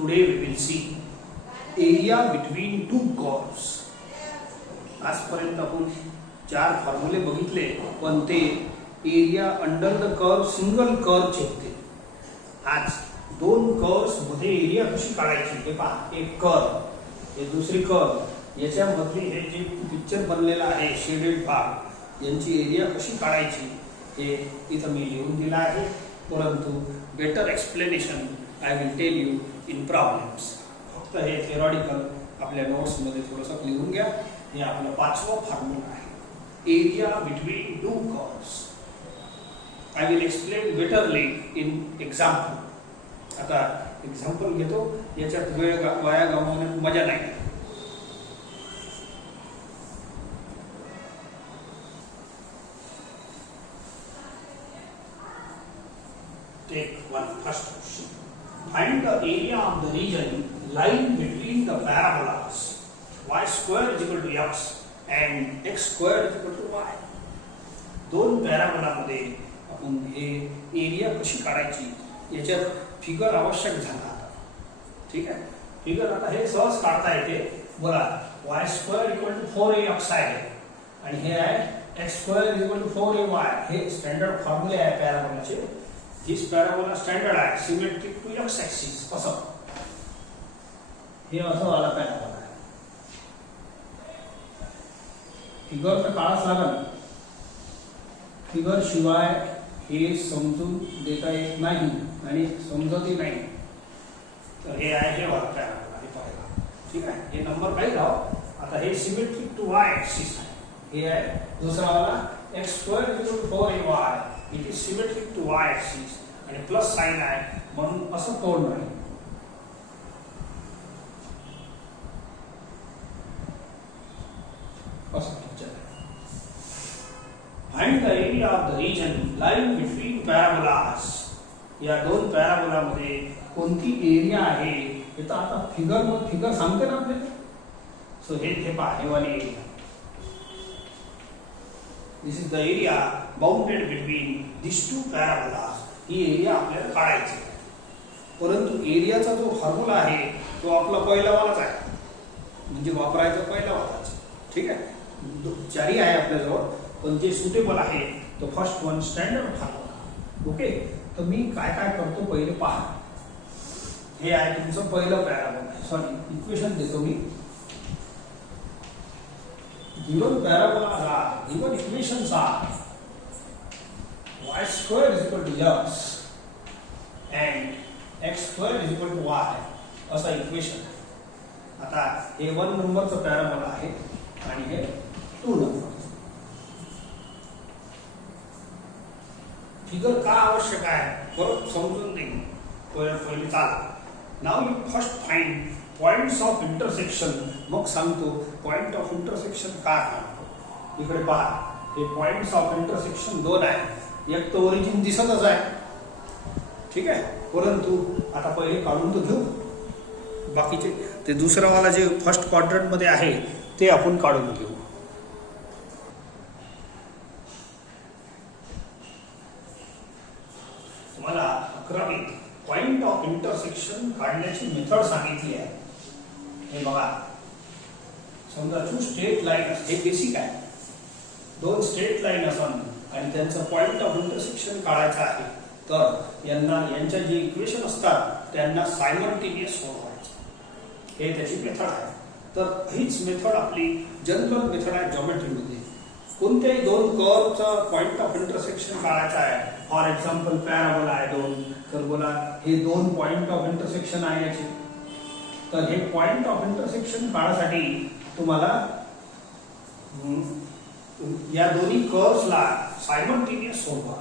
Today we will see area between two curves. आजपर्यंत आपण 4 फॉर्म्युले बघितले, पण ते area under the curve single कर्वचे होते. आज 2 कर्व्स मध्ये एरिया कशी काढायची हे पहा. एक कर्व, हे दुसरी कर्व, याच्यामधली हे जे पिक्चर बनलेला आहे शेडेड भाग, यांची एरिया कशी काढायची हे इथं मी लिहून दिलं आहे. परंतु better explanation I will tell you in problems. फक्त हे थेरॉटिकल आपल्या नोट्समध्ये थोडंसं लिहून घ्या. हे आपलं 5वं फॉर्म्युला आहे, area between two curves. I will explain betterly in example. आता एक्झाम्पल घेतो, याच्यात वेळ वाया घालवण्यात मजा नाही. Take one first question. Find the area of the region lying between the parabolas y square is equal to x and x square is equal to y. 2 parabola मध्ये आपण हे एरिया कशी काढायची याच्यात फिगर आवश्यक झाला. ठीक आहे, फिगर आता हे सहज काढता येते. बघा, y square equal to 4ax आहे आणि हे आहे x square equal to 4ay. हे स्टँडर्ड फॉर्म्युले आहे पॅराबोलाचे. This parabola standard आहे, symmetric to x axis. असं हे असं वाला पॅराबोला आहे. फिगर तर काढाच लागेल. फिगर शिवाय हे समजून देता येत नाही आणि समजतही नाही. तर हे आहे हे वाला पॅराबोला, हे पाहिला. ठीक आहे, हे नंबर काही राव. आता हे सिमेट्रिक टू y axis आहे. हे आहे दुसरा वाला x square equal to 4ay. It is symmetric to y axis आणि प्लस साइन आहे म्हणून असं तोड नाही. असं पिक्चर आहे. Find the area of the region lying between parabolas. या 2 पॅराबोला मध्ये कोणती एरिया आहे हे तर आता फिगर सांगते ना आपल्याला. सो हे पहा, हे वाली area. This is the area bounded between this 2 parabolas. ही एरिया आपल्याला काढायची. परंतु एरियाचा जो फॉर्म्युला आहे तो आपला पहिला वालाच आहे, म्हणजे वापरायचा पहिला वालाच. ठीक आहे, 4 आहे आपल्याजवळ, पण जे सुटेबल आहे तो first one standard formula. Okay, तर मी काय काय करतो पहिले पहा. हे आहे तुमचं पहिलं पॅराबोला. सॉरी, इक्वेशन देतो मी. Given parabolas are, given equations are y square is equal to x and x square is equal to y. असा इक्वेशन आहे. आता हे 1 नंबरचं पॅराबोला आहे आणि हे 2 नंबर. फिगर का आवश्यक आहे परत समजून देईन पहिले. चाल, now you first find points of intersection. मग सांगतो पॉइंट ऑफ इंटरसेक्शन काय म्हणतो. इकडे पहा, हे पॉइंट्स ऑफ इंटरसेक्शन 2 आहे. एक तर ओरिजिन दिसतच आहे. ठीक आहे, परंतु आता पहिले काढून तर घेऊ. बाकीचे ते दुसरा वाला जे फर्स्ट क्वाड्रंट मध्ये आहे ते आपण काढून घेऊ. तुम्हाला 11वीत पॉइंट ऑफ इंटरसेक्शन काढण्याची मेथड सांगितली आहे. हे बघा, समजा 2 स्ट्रेट लाईन, हे बेसिक आहे. 2 स्ट्रेट लाईन असन आणि त्यांचं पॉइंट ऑफ इंटरसेक्शन काढायचं आहे, तर यांच्या जे इक्वेशन असतात त्यांना सायमल्टेनियस सोडवायचं. हे त्याची मेथड आहे. तर हीच मेथड आपली जनरल मेथड आहे जॉमेट्रीमध्ये. कोणत्याही 2 कर्वचा पॉइंट ऑफ इंटरसेक्शन काढायचा आहे. फॉर एक्झाम्पल पॅराबोला आहे 2, तर बोला हे 2 पॉइंट ऑफ इंटरसेक्शन आहे याचे. तर हे पॉइंट ऑफ इंटरसेक्शन काढण्यासाठी तुम्हाला या दोन्ही कर्व्सला सायमल्टेनियस सोडवा.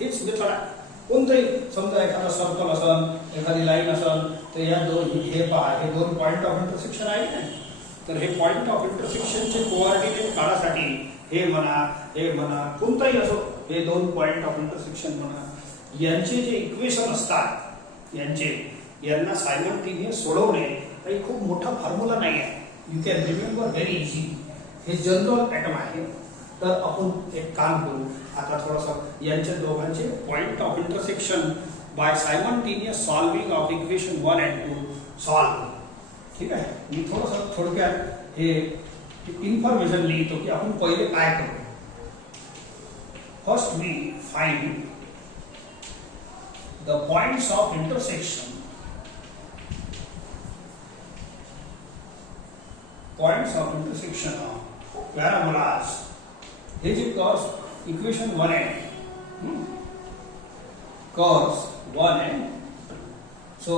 हेच मेथड आहे. कोणतंही समजा एखादा सर्कल असेल, एखादी लाईन असेल, तर या हे पहा, हे 2 पॉइंट ऑफ इंटरसेक्शन आहे ना. तर हे पॉइंट ऑफ इंटरसेक्शनचे कोऑर्डिनेट काढण्यासाठी हे म्हणा कोणताही असो, हे 2 पॉइंट ऑफ इंटरसेक्शन म्हणा, यांचे जे इक्वेशन असतात यांना सायमल्टेनियस सोडवणे काही खूप मोठा फॉर्म्युला नाही आहे. You can remember very easy. हे जनरल ॲटम आहे. तर आपण एक काम करू, आता थोडंसं यांच्या दोघांचे point of intersection by simultaneous solving of equation 1 and 2 solve करू. ठीक आहे. मी थोडंसं थोडक्यात हे इन्फॉर्मेशन लिहितो की आपण पहिले काय करू. First we find the points of intersection. Points of intersection of parabolas. हे जे कर्व्स इक्वेशन 1 आहे, कर्व्स 1 आहे. So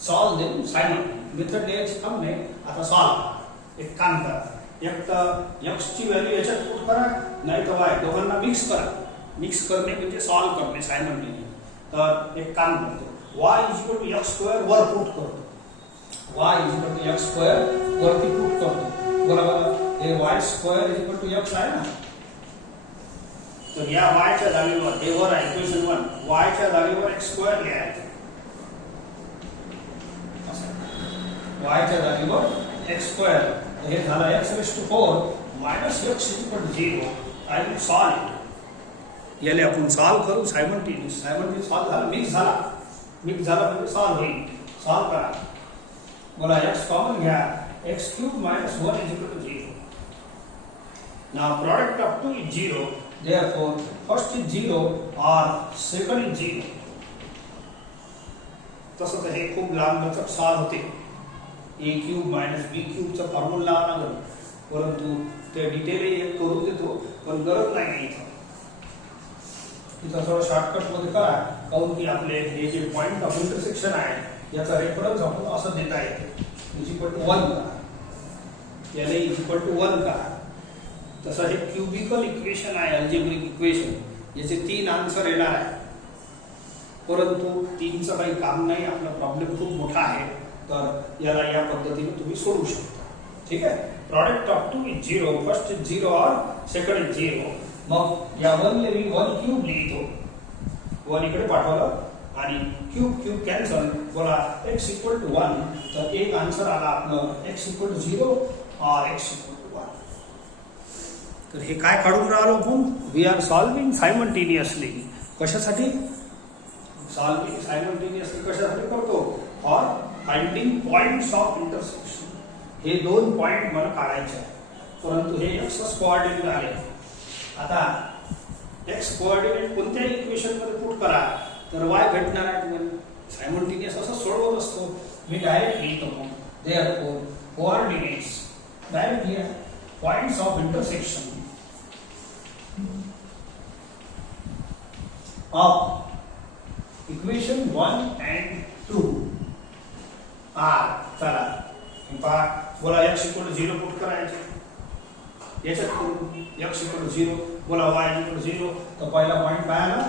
solve them simultaneously. Method द्यायची काम नाही. आता सॉल्व एक काम करा. एक तर x ची व्हॅल्यू याच्यात पुट करा, नाही तर y, दोघांना मिक्स करा. मिक्स करणे म्हणजे सॉल्व करणे सायमल्टेनियसली. तर एक काम करतो, y = x² वर पुट करतो. y = x² वरती पुट करतो. बरोबर. हे y² = x आहे ना. तर या y च्या जागेवर हे वर आहे इक्वेशन 1, y च्या जागेवर x² लिहायचं. y च्या जागेवर x². हे झाला x⁴ - x = 0. I will solve. याले आपण सॉल्व करू सायमल्टेनियस. सायमल्टेनियस सॉल्व झाला, मिक्स झाला. मिक्स झाला म्हणजे सॉल्व होईल. सॉल्व करा. बोला x कॉमन घ्या. x³ - 1 = 0. Now product of 2 is 0. Therefore first is 0 or second is 0. तसं तर हे खूप लांब लचक सॉल्व होते. a³ - b³ चा फॉर्म्युला लावा लागेल, परंतु ते डिटेल एक करून देतो, पण गरज नाही इथं. इथं थोडं शॉर्टकट मध्ये करा. काऊन की आपले हे जे पॉइंट ऑफ इंटरसेक्शन आहे याचा रेफरन्स आपण असं देता येते. =1 करा. याला =1 करा. तसं हे क्यूबिकल इक्वेशन आहे, अल्जेब्रिक इक्वेशन. याचे 3 आन्सर येणार आहे, परंतु 3चं काही काम नाही. आपला प्रॉब्लेम खूप मोठा आहे, तर याला या पद्धतीने तुम्ही सोडवू शकता. ठीक आहे. Product of 2 is 0. First is 0 और सेकंड इज 0. मग या 1 ले मी 1³ लिहितो. 1 इकडे पाठवलं आणि क्यूब कॅन्सल. बोला x = 1. तर एक आन्सर आला आपलं x = 0 और x = 1. तर हे काय काढून राहिलो आपण. We are solving simultaneously. कशासाठी सॉल्विंग सायमल्टेनियसली कशासाठी करतो. For finding points of intersection. हे 2 पॉइंट मला काढायचे आहे, परंतु हे x कोऑर्डिनेट आले. आता x कोऑर्डिनेट कोणत्याही इक्वेशन मध्ये पुट करा तर y भेटणार आहे तुम्हाला. सायमल्टेनियस असं सोडवत असतो. मी डायरेक्ट लिहितो. देयरफॉर कोऑर्डिनेट्स डायरेक्ट लिहा. Points of intersection of equation 1 and 2 चला बोला x = 0 पुट करायचे. याच्यात करू x = 0. बोला y = 0. तर पहिला पॉइंट काय आला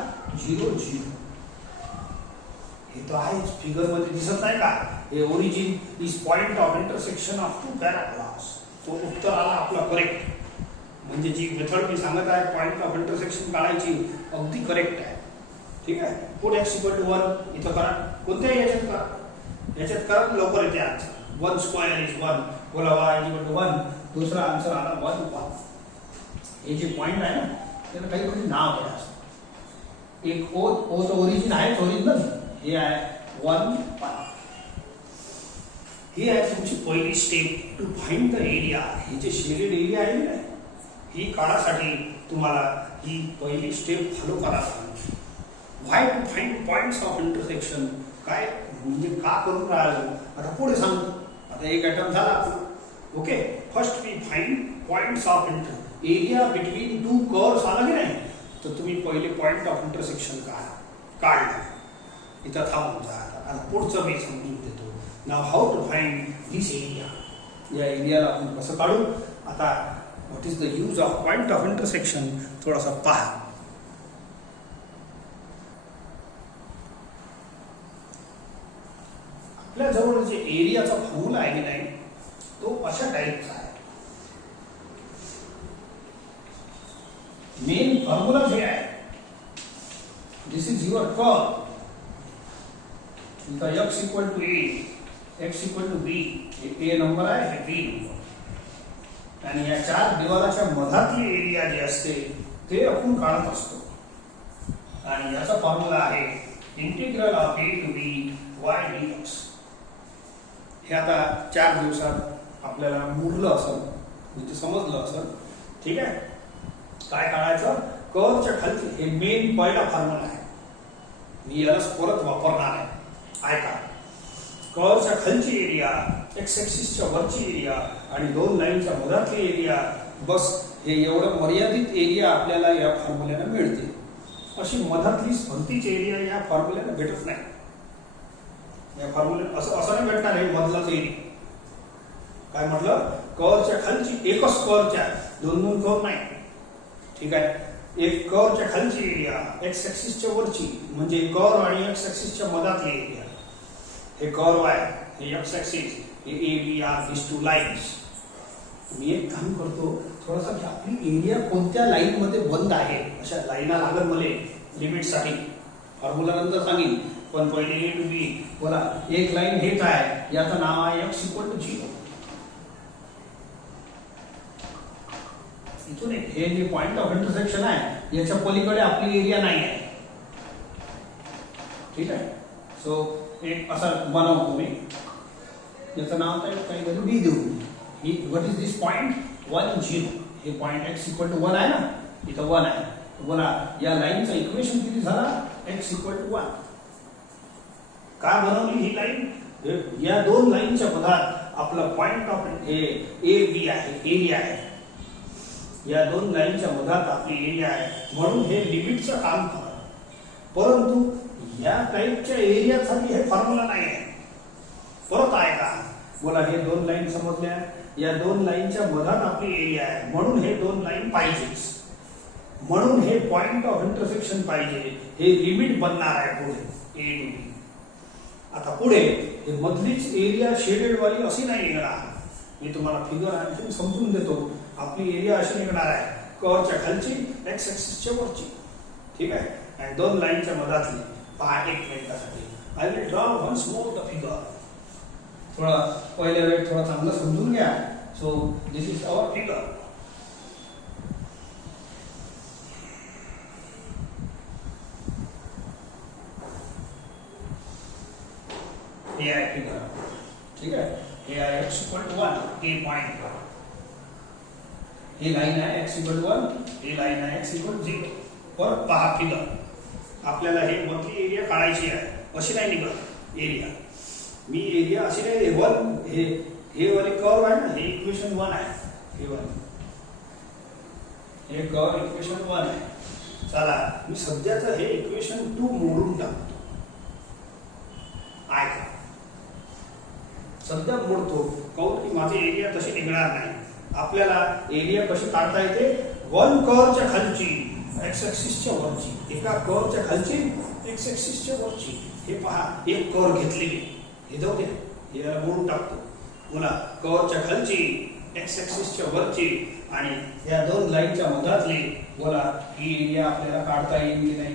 0 0. हे तर आहे फिगर मध्ये दिसत आहे का. हे origin is point of intersection of 2 पॅराबोलास. तो उत्तर आला आपला करेक्ट. म्हणजे जी मेथड मी सांगत आहे पॉइंट ऑफ इंटरसेक्शन काढायची अगदी करेक्ट आहे. ठीक आहे. पुट x = 1 इथं करा. कोणत्याही याच्यात करा. याच्यात करा लवकर येते आन्सर. 1² is 1. बोला y = 1. दूसरा आन्सर आला 1 1. हे जे पॉइंट आहे ना त्याला काहीतरी नाव द्या. एक ओ तो ओरिजिन आहे. ओरिजिनल हे आहे 1 1. ही आहे तुमची पहिली step to find the area. हे जे शेडेड एरिया आहे ना ही काढासाठी तुम्हाला ही पहिली स्टेप फॉलो करा. Why to find points of intersection. काय म्हणजे का करून राहिलो आता पुढे सांगतो. आता एक आयटम झाला आपला. Okay. First we find points of area between 2 curves आला की नाही. तर तुम्ही पहिले पॉइंट ऑफ इंटरसेक्शन काढला. इथं थांबून जा. आता पुढचं मी समजून देतो. Now how to find this area. या एरियाला आपण कसं काढू. आता what is the use of point of intersection थोडासा पहा. आपल्या जवळ जे एरियाचा फॉर्म्युला आहे की नाही तो अशा टाईपचा आहे. मेन फॉर्म्युला जे आहे दिस इज युअर कर्व. इथं x = a, x = b. हे a नंबर आहे, हे b नंबर. आणि या 4 दिवालाच्या मधातली एरिया जी असते ते आपण काढत असतो. आणि याचा फॉर्म्युला आहे integral of a to b y dx. हे आता 4 दिवसात आपल्याला मुरलं असेल, म्हणजे समजलं असेल. ठीक आहे, काय काढायचं? कर्वच्या खालची, हे मेन पहिला फॉर्म्युला आहे, मी याला परत वापरणार आहे. ऐका, कर्वच्या खालची एरिया, एक्स ॲक्सिसच्या वरची एरिया आणि दोन लाईनच्या मधातली एरिया, बस हे एवढं मर्यादित एरिया आपल्याला या फॉर्म्युल्याने मिळते. अशी मधातली भलतीच एरिया या फॉर्म्युल्याने भेटत नाही. या फॉर्म्युला असं नाही भेटणार हे मधलाच एरिया. काय म्हटलं? कर्वच्या खालची, एकच कर्वच्या, दोन कर्व नाही. ठीक आहे, एक कर्वच्या खालची एरिया, एक्स ॲक्सिसच्या वरची, म्हणजे कर्व आणि एक्स ॲक्सिसच्या मधातली एरिया. हे कर्व आहे, हे एक्स ॲक्सिस, हे A B are this two lines. मी एक काम करतो, थोडासा आपली एरिया कोणत्या लाईन मध्ये बंद आहे अशा लाईना लागल मला लिमिटसाठी. फॉर्म्युला नंतर सांगेन, पण पहिले ए टू बी. बोला, एक लाईन हेच आहे, याचं नाव आहे एक्स इक्वल टू 0. इथून हे जे पॉइंट ऑफ इंटरसेक्शन आहे, याच्या पलीकडे आपली एरिया नाही आहे. ठीक आहे, सो एक असा बनवतो मी, याचं नाव काहीतरी बी देऊ. ही व्हॉट इज दिस पॉइंट? 1 0. हे पॉइंट एक्स इक्वल टू 1 आहे ना, इथं 1 आहे. बोला, या लाईनचं इक्वेशन किती झाला? X equal to 1. का बनवली ही लाईन? या दोन लाईनच्या मधात आपला पॉइंट ऑफ हे ए बी आहे, एरिया आहे. या दोन लाईनच्या मधात आपली एरिया आहे, म्हणून हे लिमिटचं काम करतं. परंतु या टाईपच्या एरियासाठी हे फॉर्म्युला नाही आहे. परत आहे का? बोला, हे दोन लाईन समजल्या, या दोन लाईनच्या मधात आपली एरिया आहे, म्हणून हे दोन लाईन पाहिजेच. म्हणून हे पॉइंट ऑफ इंटरसेक्शन पाहिजे. हे लिमिट बनणार आहे पुढे ए टू बी. आता पुढे हे मधलीच एरिया शेडेड वाली अशी नाही निघणार. मी तुम्हाला फिगर आणखी समजून देतो. आपली एरिया अशी निघणार आहे, कर्वच्या खालची, एक्स ॲक्सिसच्या वरची. ठीक आहे, आणि दोन लाईनच्या मधातली. पहा एक मिनिटासाठी I will draw once more the figure. थोडा पहिल्या वेळ थोडा चांगलं समजून घ्या. So this is our figure. हे आहे फिगर. ठीक आहे, हे आहे एक्स इक्वल टू 1, हे पॉइंट. ही लाईन आहे एक्स इक्वल टू 1, ही लाईन आहे एक्स इक्वल टू 0. परत पहा फिगर. आपल्याला हे मधली एरिया काढायची आहे, अशी नाही निघत एरिया. मी एरिया अशी नाही, 1 हे वाले कर्व आहे ना, हे इक्वेशन 1 आहे. हे वाले हे कर्व इक्वेशन 1 आहे. चला, मी सध्याचं हे इक्वेशन 2 मोडून टाकतो. आहे सध्या मोडतो, काऊन की माझी एरिया तशी निघणार नाही. आपल्याला एरिया कशी काढता येते? 1 कर्वच्या खालची, एक्स ॲक्सिसच्या वरची. एका कर्वच्या खालची, एक्स ॲक्सिसच्या वरची. हे पहा, एक कर्व घेतलेली, हे जाऊ द्या, हे मोडून टाकतो. पुन्हा कर्वच्या खालची, एक्स ॲक्सिसच्या वरची आणि या दोन लाईनच्या मधातली. बोला, ही एरिया आपल्याला काढता येईल की नाही?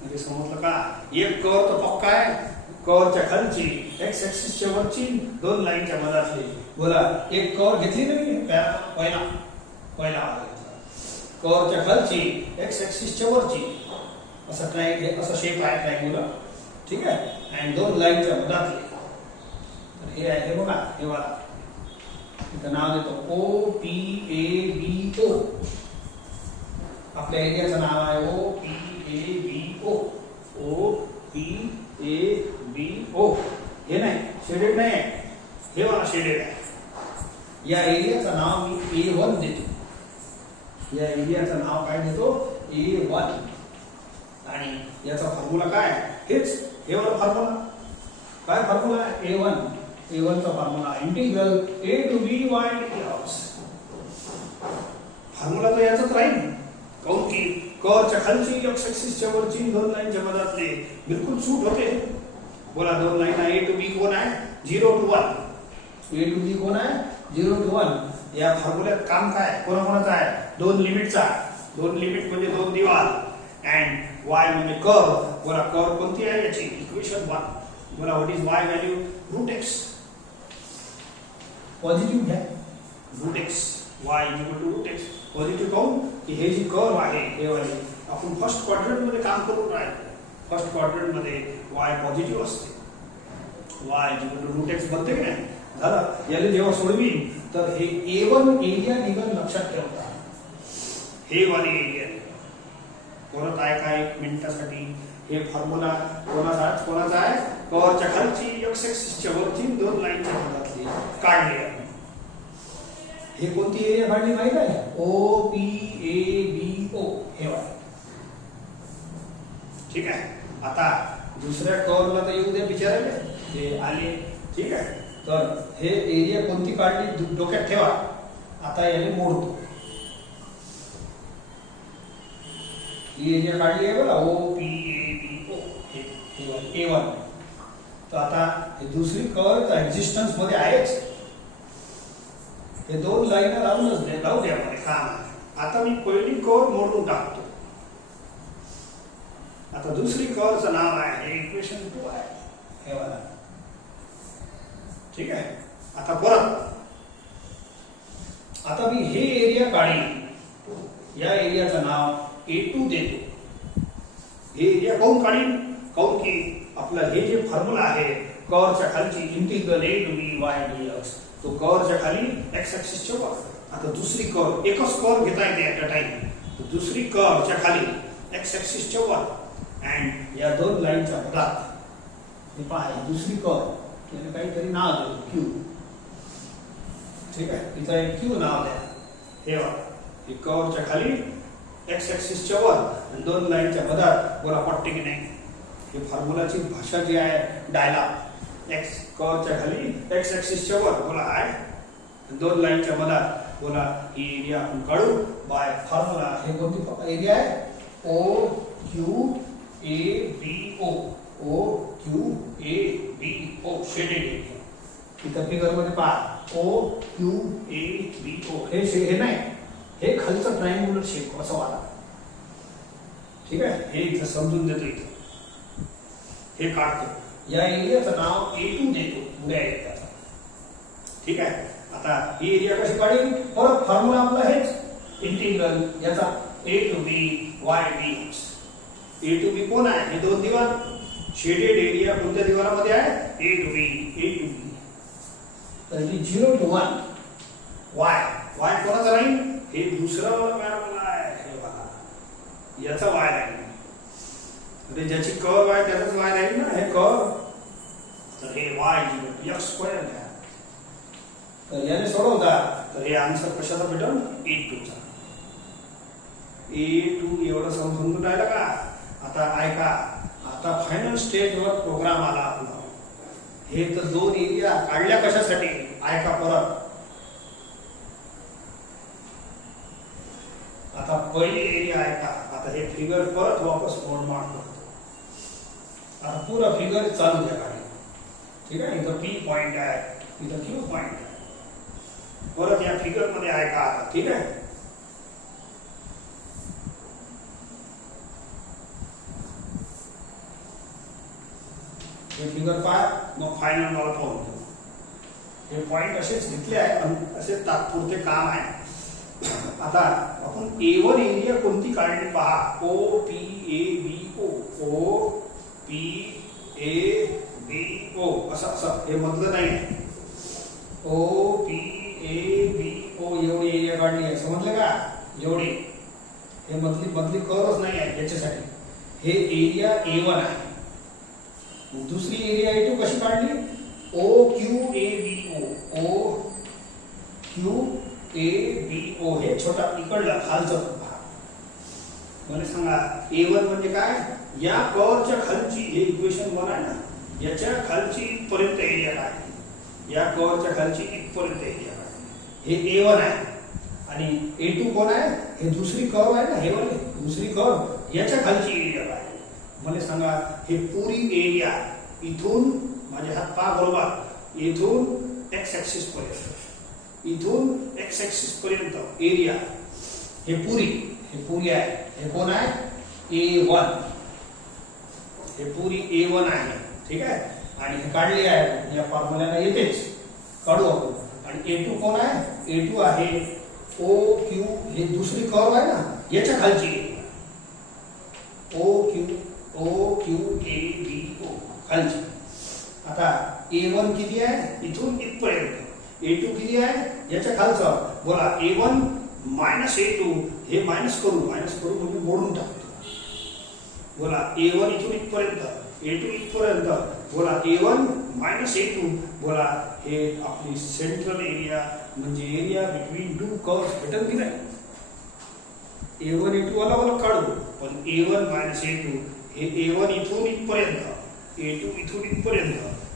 म्हणजे समजलं का? एक कर्व तर पक्का आहे, कर्वच्या खालची, एक्स ॲक्सिसच्या वरची, दोन लाईनच्या मधातली. बोला, एक कर्व घेतली नाही, पहिला कर्वच्या खालची, एक्स ॲक्सिसच्या वरची, असं असं शेप आहे ट्रायंगुलर. ठीक आहे, आणि दोन लाईनच्या मधातली. तर हे आहे, हे बघा, हे बघा, इथं नाव देतो O P A B O. आपल्या एरियाचं नाव आहे O P A B O. O P A B O. हे नाही, शेडेड नाही आहे, हे मला शेडेड आहे. या एरियाचं नाव मी A1 देतो. या एरियाचं नाव काय देतो? A1. आणि याचा फॉर्म्युला काय? हेच हे वाला फॉर्म्युला. काय फॉर्म्युला आहे? A1. A1 चा formula integral a to b y dx. Formula तर याचाच राहील. काऊन की कर्वच्या खालची, एक्स ॲक्सिसच्या वरची, दोन लाईनच्या मधातले बिलकुल सूट होते. बोला, दोन लाईन आहे, ए टू बी कोण आहे? 0 to 1. ए टू बी कोण आहे? 0 to 1. या फॉर्म्युल्यात काम काय? कोणाकोणाचं आहे? दोन लिमिटचा. दोन लिमिट म्हणजे दोन दिवाल. अँड y म्हणजे कर्व. बोला, कर्व कोणती आहे याची? इक्वेशन 1. बोला, what is y value? Root X. Positive घ्या, root X. y equal to root X. Positive काऊन? की हे जी कर्व आहे हे वाले आपण फर्स्ट क्वाड्रंट मध्ये काम करून राहिलो. फर्स्ट क्वाड्रंट मध्ये y पॉझिटिव्ह असते. y रूट एक्स बनते की नाही. झालं. याला जेव्हा सोडवी तर हे A1 एरिया निघन लक्षात ठेवता. हे वाले एरिया परत आहे का 1 मिनिटासाठी. हे फॉर्म्युला कोणाचा आहे कर्वच्या खालची एक्स ऍक्सिसच्या वरची 2 लाईनच्या मधातली काढली आहे. हे कोणती एरिया काढली माहिती आहे. OPABO हे वाले. ठीक आहे. आता दुसऱ्या कर्वला तर येऊ द्या बिचारायला. हे आले. ठीक आहे. तर हे एरिया कोणती काढली डोक्यात ठेवा. आता याने मोडतो. ही एरिया काढली आहे बघा OPABO हे A1. तर आता हे दुसरी कर्व एक्झिस्टन्स मध्ये आहेच. हे 2 लाईन लावूनच लावू द्या मध्ये काम. आता मी पहिली कर्व मोडून टाकतो. आता दुसरी कर्वचं नाव आहे हे इक्वेशन 2 आहे हे वाला. ठीक आहे. आता परत आता मी हे एरिया काढी. या एरियाचं नाव A2 देतो. हे एरिया काऊन काढी. काऊन की आपलं हे जे फॉर्म्युला आहे कर्वच्या खालची integral A to B y dx तो कर्वच्या खाली x ऍक्सिसच्या वर. आता दुसरी कर्व एकच कर्व घेता येते ऍट अ टाइम. तर दुसरी कर्वच्या खाली x ऍक्सिसच्या वर अँड या 2 लाईनच्या मधात हे पहा दुसरी कर्व याला काहीतरी नाव देतो Q. ठीक आहे. तिचा एक Q नाव द्या. हे बघा हे कर्वच्या खाली x ऍक्सिसच्या वर आणि 2 लाईनच्या मधात बोला पट्टे की नाही. हे फॉर्म्युलाची भाषा जी आहे डायलॉग x कर्वच्या खाली x ऍक्सिसच्या वर बोला आहे 2 लाईनच्या मधात बोला ही एरिया आपण काढू बाय फॉर्म्युला. हे कोणती एरिया आहे OQABO OQABO शेडेड एरिया. इथं फिगर मध्ये पहा OQABO हे नाही हे खालचं ट्रायंग्युलर शेप असं वाला. ठीक आहे. हे इथं समजून देतो. इथं हे काढतो. या एरियाचं नाव A2 देतो पुऱ्या एरियाचा. ठीक आहे. आता ही एरिया कशी काढेल परत फॉर्म्युला आपला हेच इंटिग्रल याचा A to B y dx. A to B कोण आहे हे 2 दिवार. शेडेड एरिया कोणत्या दिवारामध्ये आहे A to B. तर ही 0 to 1 y कोणाचा राहील हे दुसरं पॅराबोला आहे. हे बघा याचा y राहील. म्हणजे ज्याची कर्व आहे त्याचाच y राहील ना. हे कर्व तर हे y x स्क्वेअर घ्या. तर याने सोडवता तर हे आन्सर कशाचा भेटेल A2 चा. A2 एवढं समजून राहिलं का. आता ऐका. आता फायनल स्टेजवर प्रोग्राम आला आपला. हे तर 2 एरिया काढल्या कशासाठी ऐका परत. आता पहिली एरिया ऐका. आता हे फिगर परत वापस मोडमाड करतो. आता पूरा फिगर चालू द्या काढी. ठीक आहे. इथं P पॉइंट आहे इथं Q पॉइंट आहे. परत या फिगर मध्ये ऐका आता. ठीक आहे. हे फिगर पाय मग फायनल मला पाहून हे पॉइंट असेच घेतले आहे असे तात्पुरते काम आहे. आता आपण A1 एरिया कोणती काढली पहा OPABO असं हे मधलं नाही आहे. OPABO एवढी एरिया काढली आहे. समजलं का. एवढी हे मधली कर्वच नाही आहे याच्यासाठी. हे एरिया A1 आहे. दुसरी एरिया A2 कशी काढली OQABO हे छोटा इकडला खालचा भाग. मला सांगा A1 म्हणजे काय. या कर्वच्या खालची हे इक्वेशन 1 आहे ना याच्या खालची इथपर्यंत एरिया काय. या कर्वच्या खालची इथपर्यंत एरिया काय. हे A1 आहे. आणि A2 कोण आहे हे दुसरी कर्व आहे ना. हे वाले दुसरी कर्व याच्या खालची एरिया काय. मला सांगा हे पुरी एरिया इथून माझे हात पहा बरोबर इथून x ऍक्सिस पर्यंत इथून x ऍक्सिस पर्यंत एरिया हे पुरी आहे. हे कोण आहे A1. हे पुरी A1 आहे. ठीक आहे. आणि हे काढली आहे या फॉर्म्युल्याला येतेच काढू आपण. आणि A2 कोण आहे A2 आहे OQ हे दुसरी कर्व आहे ना याच्या खालची area O Q A B O खालची. आता A1 किती आहे इथून इथपर्यंत, A2 किती आहे याच्या खालचं. बोला A1 मायनस A2 हे मायनस करू म्हणजे मोडून टाकतो. बोला A1 इथून इथपर्यंत, A2 इथपर्यंत. बोला A1 मायनस A2. बोला हे आपली सेंट्रल एरिया म्हणजे एरिया बिटवीन टू कर्व्स भेटेल की नाही. A1 A2 अलग अलग काढू, पण A1 मायनस A2 हे A1 इथून इथपर्यंत, A2 इथून इथपर्यंत.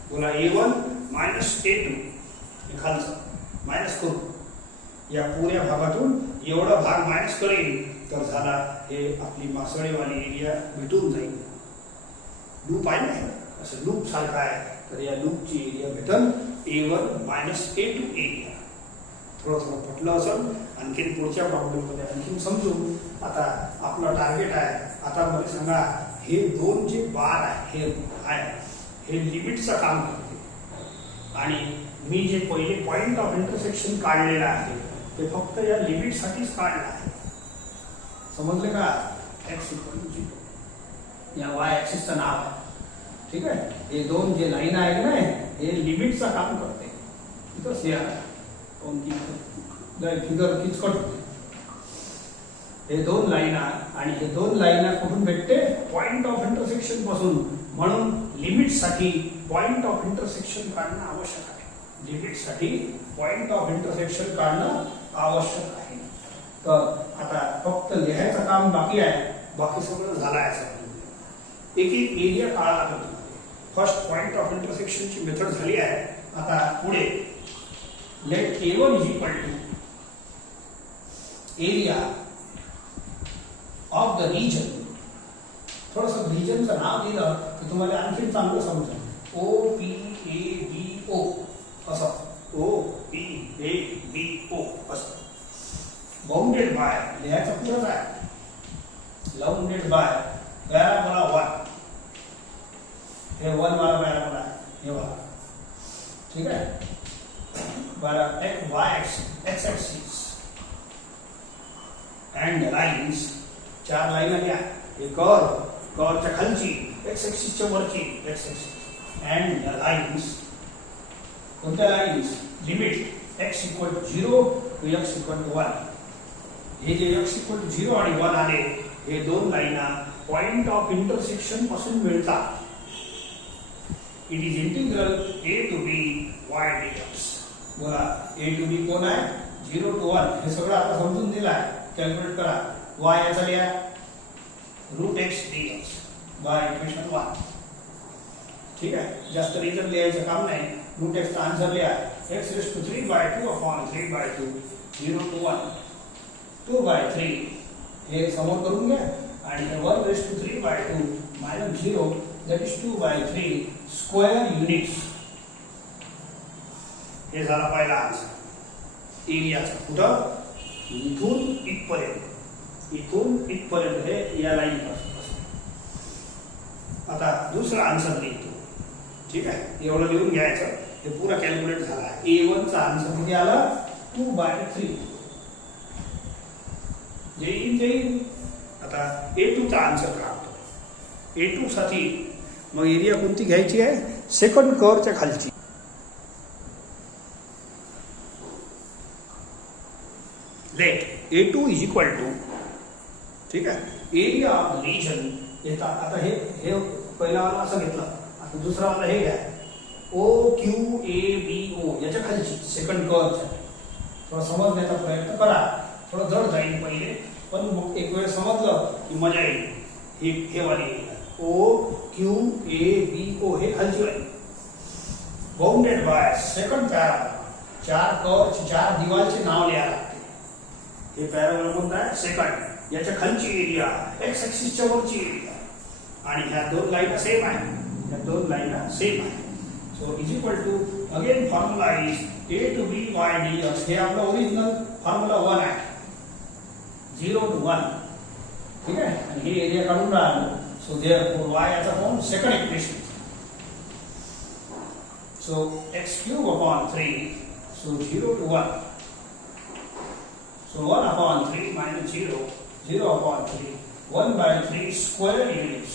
बोला A1 मायनस A2 हे खालचं मायनस करू. या पुऱ्या भागातून एवढा भाग मायनस करेल तर झाला हे आपली मासळीवाली एरिया भेटून जाईल. लूप आहे ना असं लूप सारखा आहे, तर या लूपची एरिया भेटल A1 मायनस A2 एरिया. थोडं पटलं असं. आणखीन पुढच्या प्रॉब्लेममध्ये आणखीन समजू. आता आपलं टार्गेट आहे. आता मला सांगा हे दोन जे बार आहे हे लिमिटचं काम करते, आणि मी जे पहिले पॉइंट ऑफ इंटरसेक्शन काढलेलं आहे ते फक्त या लिमिटसाठीच काढलं आहे. समजले का. एक्स इक्वल टू 0 या वाय ऍक्सिसचं नाव आहे. ठीक आहे. हे दोन जे लाईन आहे ना हे लिमिटचं काम करते. तिथंच हे आहे फिगर किचकट होते. हे दोन लाईन आणि हे दोन लाईन कुठून भेटते पॉइंट ऑफ इंटरसेक्शन पासून. म्हणून लिमिट साठी पॉइंट ऑफ इंटरसेक्शन काढणं आवश्यक आहे. लिमिट साठी पॉइंट ऑफ इंटरसेक्शन काढणं आवश्यक आहे. तर आता फक्त लिहायचं काम बाकी आहे. बाकी सगळं झालं आहे. एक एक एरिया काढा लागतो. फर्स्ट पॉइंट ऑफ इंटरसेक्शनची मेथड झाली आहे. आता पुढे let A1 is equal to area of the region. थोडंसं रिजनचं नाव दिलं की तुम्हाला आणखी चांगलं समजेल. OPABO असं OPABO असं. बाउंडेड बाय लिहायचं पुढंच आहे. Bounded by parabola 1. हे 1 वाला पॅराबोला आहे हे वाला. ठीक आहे. x axis and the lines. चार लाईन आल्या. हे कर्वच्या खालची, x axisच्या वरची x axis and the lines. कोणत्या lines. Limit x equal to 0 to x equal to 1. हे जे x इक्वल टू 0 आणि 1 आले हे दोन लाईना पॉइंट ऑफ इंटरसेक्शन पासून मिळतात. It is integral a to b y dx. बोला a to b कोण आहे 0 to 1. हे सगळं आता समजून दिलं आहे. कॅल्क्युलेट करा. y याचा लिहा √x dx बाय इक्वेशन 1. ठीक आहे. जास्त रिजन लिहायचं काम नाही. √x चा आन्सर लिहा x raised to 3/2 upon 3/2 0 to 1 2/3. हे समोर करून घ्या. आणि 1 raised to 3/2 minus 0 that is 2/3 square units. हे झाला पहिला आन्सर एरियाचा. कुठं इथून इथपर्यंत, इथून इथपर्यंत हे या लाईन पासून. आता दुसरा आन्सर लिहितो. ठीक आहे. एवढं लिहून घ्यायचं. हे पुरा कॅल्क्युलेट झाला. A1 चा आन्सर किती आला 2/3. येईल. आता A2 चा आन्सर काढतो. A2 साठी मग एरिया कोणती घ्यायची आहे सेकंड कर्वच्या खालची. Let A2 is equal to. ठीक आहे. एरिया ऑफ रीजन येतात. आता हे पहिला वाला असं घेतलं. आता दुसरा वाला हे घ्या OQABO याच्या खालची सेकंड कर्वच्या. थोडं समजण्याचा प्रयत्न करा. थोडं जड जाईल पहिले, पण एक वेळ समजलं की मजा येईल. हे वाली OQABO हे खालची वाली. Bounded by second parabola. चार कर्वचे चार दिवालचे नाव लिहायला लागते. हे पॅराबोला कोणता आहे सेकंड. याच्या खालची एरिया x ऍक्सिसच्या वरची एरिया. आणि ह्या दोन लाईन सेम आहे. ह्या दोन लाईन सेम आहे. So is equal to again formula is a to b y dx. हे आपला ओरिजिनल फॉर्म्युला 1 आहे 0 to 1. ठीक आहे. आणि हे एरिया काढून राहिलो. सो देअरफॉर y याचा form second equation. So x³ 3. So 0 to 1. So 1/3 minus 0 0/3 1/3 square units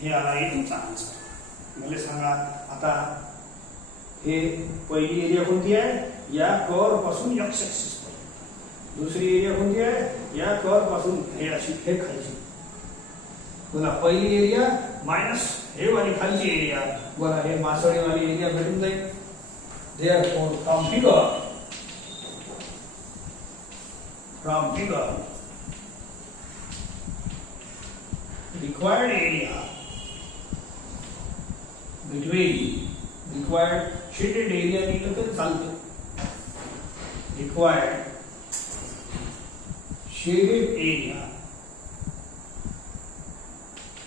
हे आला A2चा आन्सर. मला सांगा आता हे पहिली एरिया कोणती आहे या कर्व पासून x ऍक्सिस, दुसरी एरिया कोणती आहे या कर्व पासून हे अशी हे खालची. बोला पहिली एरिया मायनस हे वाली खालची एरिया, बोला हे मासळी वाली एरिया भेटून जाईल. Therefore from figure required area between required shaded area लिहिलं तर चालतं. required shaded area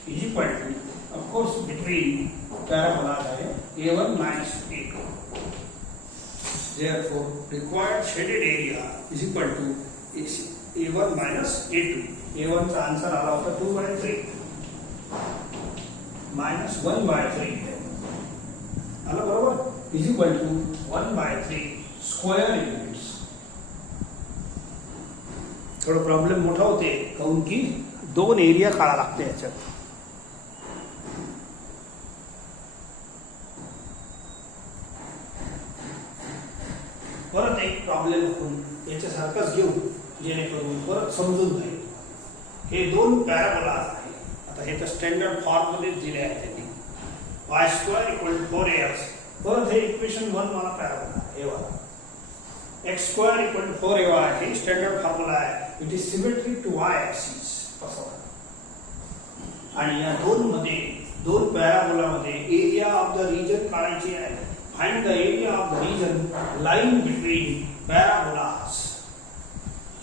is equal to of course between parabolas है A1 minus A2. Therefore required shaded area is equal to A1 minus A2. A1 चा answer आला होता 2/3 minus 1/3 आला बरोबर is equal to 1/3 square units. थोडं problem मोठा होते काऊन की दोन एरिया काढा लागते याच्यात. परत एक प्रॉब्लेम आपण याच्यासारखाच घेऊ जेणेकरून परत समजून जाईल. हे दोन पॅराबोलाज आहेत. आता हे तर स्टँडर्ड फॉर्म मध्ये दिले आहे त्यांनी y² = 4ax. परत हे इक्वेशन 1 मला पॅराबोला हे वाला x² = 4ay हे स्टँडर्ड फॉर्म्युला आहे. It is symmetric to y axis असं. आणि या दोन पॅराबोला मध्ये एरिया ऑफ द रीजन काढायची आहे. Find the area of the region line between parabolas.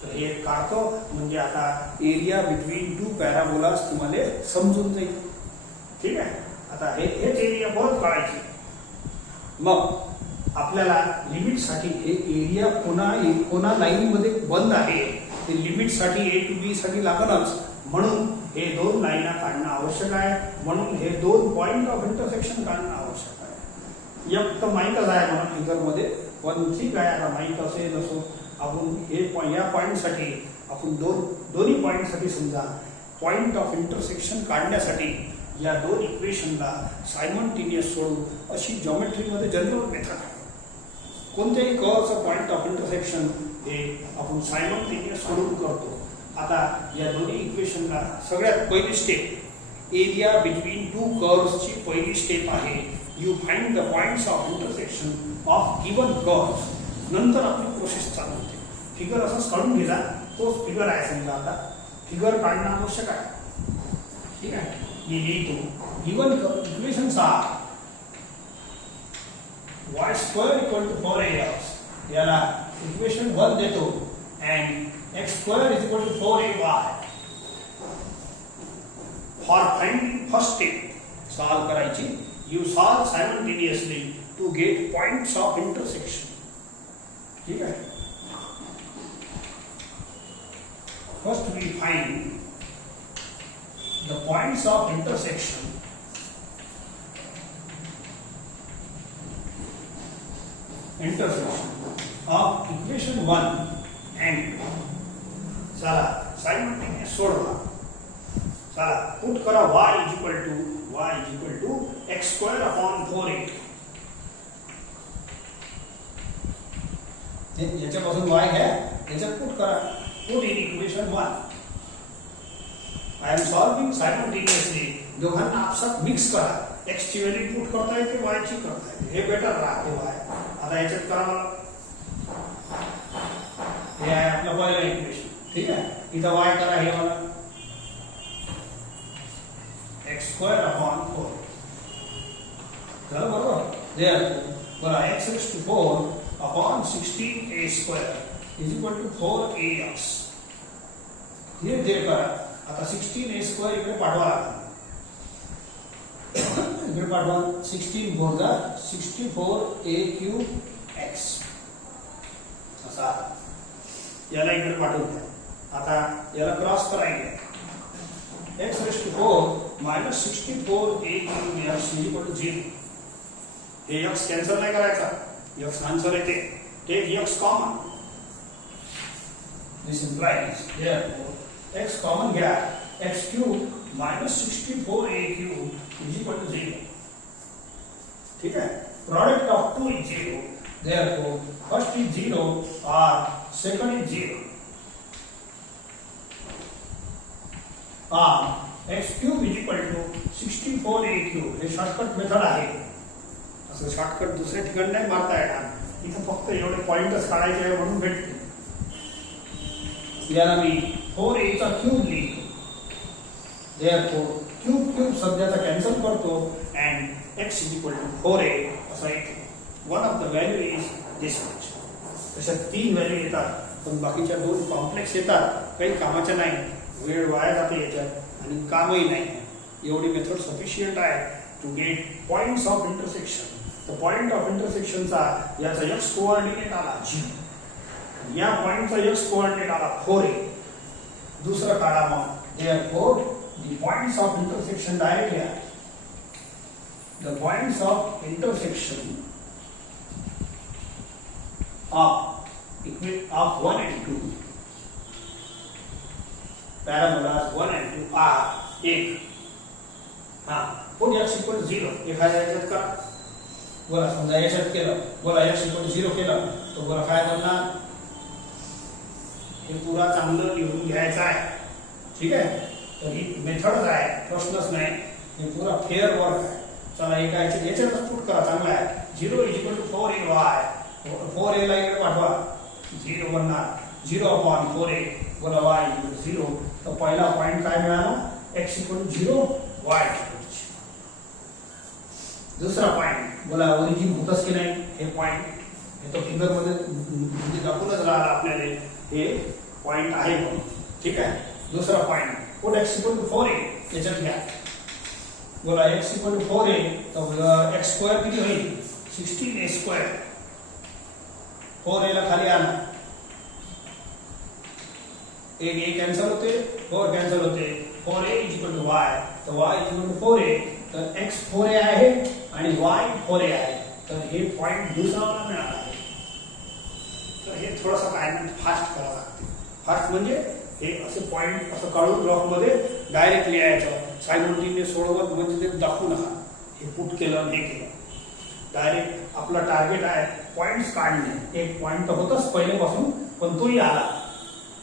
तर हे काढतो म्हणजे आता एरिया बिटवीन टू पॅराबोलाज तुम्हाला समजून जाईल. ठीक आहे. आता हेच एरिया परत काढायची. मग आपल्याला लिमिट साठी हे एरिया कोणा लाईन मध्ये बंद आहे ते लिमिट साठी A to B साठी लागणच. म्हणून हे दोन लाईना काढणं आवश्यक आहे. म्हणून हे दोन पॉइंट ऑफ इंटरसेक्शन काढणं आवश्यक आहे. एक तर माहीतच आहे मला फिगर मध्ये पण ठीक आहे आता माहीत असेल नसो आपण हे या पॉइंट साठी आपण दोन्ही पॉइंट साठी समजा पॉइंट ऑफ इंटरसेक्शन काढण्यासाठी या दोन इक्वेशनला सायमल्टेनियस सोडू अशी जॉमेट्री मध्ये जनरल मेथड आहे. कोणत्याही कर्वचं पॉइंट ऑफ इंटरसेक्शन हे आपण सायमल्टेनियस सोडून करतो. आता या दोन्ही इक्वेशनला सगळ्यात पहिली स्टेप एरिया बिटवीन टू कर्व्सची पहिली स्टेप आहे. You find the points of intersection of given curves. नंतर आपली प्रोसेस चालू होते. फिगर असंच काढून गेला तोच फिगर आहे समजा. आता फिगर काढणं आवश्यक आहे. ठीक आहे. मी लिहितो given equations R y² = 4ax याला इक्वेशन 1 देतो and x² = 4ay. For finding first step solve करायची. You solve simultaneously to get points of intersection. ठीक आहे. First we find the points of intersection of equation 1 and चला simultaneous सोडवा. चला put करा y = x²/4a. याच्यापासून y घ्या याच्यात पुट करा. Put in equation 1. I am solving simultaneously. दोघांना आपसात मिक्स करा. x ची व्हॅल्यू पुट करता येते y ची करता येते. हे बेटर राहते y. आता याच्यात करा मला हे आहे आपलं पहिलं इक्वेशन. ठीक आहे. इथं y करा हे मला x²/4. चला बरोबर. बघा x⁴/16a² = 4ax. हे दे करा. आता 16a² इकडे पाठवा. इकडे पाठवा 16 × 64a³ असा याला इकडे पाठवून द्या. आता याला क्रॉस करायचे. x⁴ - 64a³ = 0. हे x कॅन्सल नाही करायचा. x आन्सर येते. Take x common. This implies therefore x common घ्या, x cube minus 64a cube is equal to 0. ठीक है, product of 2 is 0. Therefore first is 0 or second is 0. x cube is equal to 64a cube. हे shortcut method आहे. असं shortcut दुसऱ्या ठिकाणी नाही मारता येणार. इथं फक्त एवढे पॉइंटच काढायचे आहे म्हणून भेटते. याला मी 4a चा क्यूब लिहितो. Therefore क्यूब सध्याचा कॅन्सल करतो and x is equal to 4a असं येते. One of the value is this much. तशा 3 व्हॅल्यू येतात, पण बाकीच्या 2 कॉम्प्लेक्स येतात. काही कामाच्या नाही, वेळ वाया जाते याच्यात आणि कामही नाही. एवढी मेथड सफिशियंट आहे to get points of intersection. तर पॉइंट ऑफ इंटरसेक्शनचा याचा x कोऑर्डिनेट आला 0. या पॉइंटचा x कोऑर्डिनेट आला 4a. दुसरा काढा मग. Therefore the points of intersection directly are the points of intersection of 1 and 2 parabolas 1 and 2 are 1. put x equal to 0. एखाद्या याच्यात करा, बोला समजा याच्यात केलं, बोला x equal to 0 केलं तर बोला काय बनणार. हे पुरा चांगलं लिहून घ्यायचं आहे. ठीक आहे, तर ही मेथडच आहे, प्रश्नच नाही. हे पुरा फेअर वर्क आहे. चला एका याच्यातच पुट करा, चांगला आहे. 0 is equal to 4ay. 4a ला इकडे पाठवा, 0 बनणार. 0 upon 4a बोला y equal to 0. तर पहिला पॉइंट काय मिळाला, x equal to 0, y equal to 0. दुसरा पॉइंट बोला ओरिजिन होतच की नाही. हे पॉइंट हे तो फिगर मध्ये म्हणजे दाखवूनच राहिला आपल्याला हे पॉइंट आहे म्हणून. ठीक आहे, दुसरा point put x equal to 4a याच्यात घ्या. बोला x equal to 4a तर x स्क्वेअर किती होईल, 16a स्क्वेअर. 4a ला खाली आणा, एक a कॅन्सल होते, 4 कॅन्सल होते. 4a is equal to y, तर y is equal to 4a. तर x 4a आहे आणि y 4a आहे. तर हे पॉइंट दुसरा मला मिळाला आहे. तर हे थोडंसं काय फास्ट करावं लागते. फास्ट म्हणजे हे असे पॉइंट असं काढून ब्लॉक मध्ये डायरेक्ट लिहायचं. सायमल्टेनियस सोडवत म्हणजे ते दाखवू नका. हे पुट केलं, हे केलं. डायरेक्ट आपला टार्गेट आहे पॉइंट्स काढणे. एक पॉइंट तर होतच पहिल्यापासून, पण तोही आला.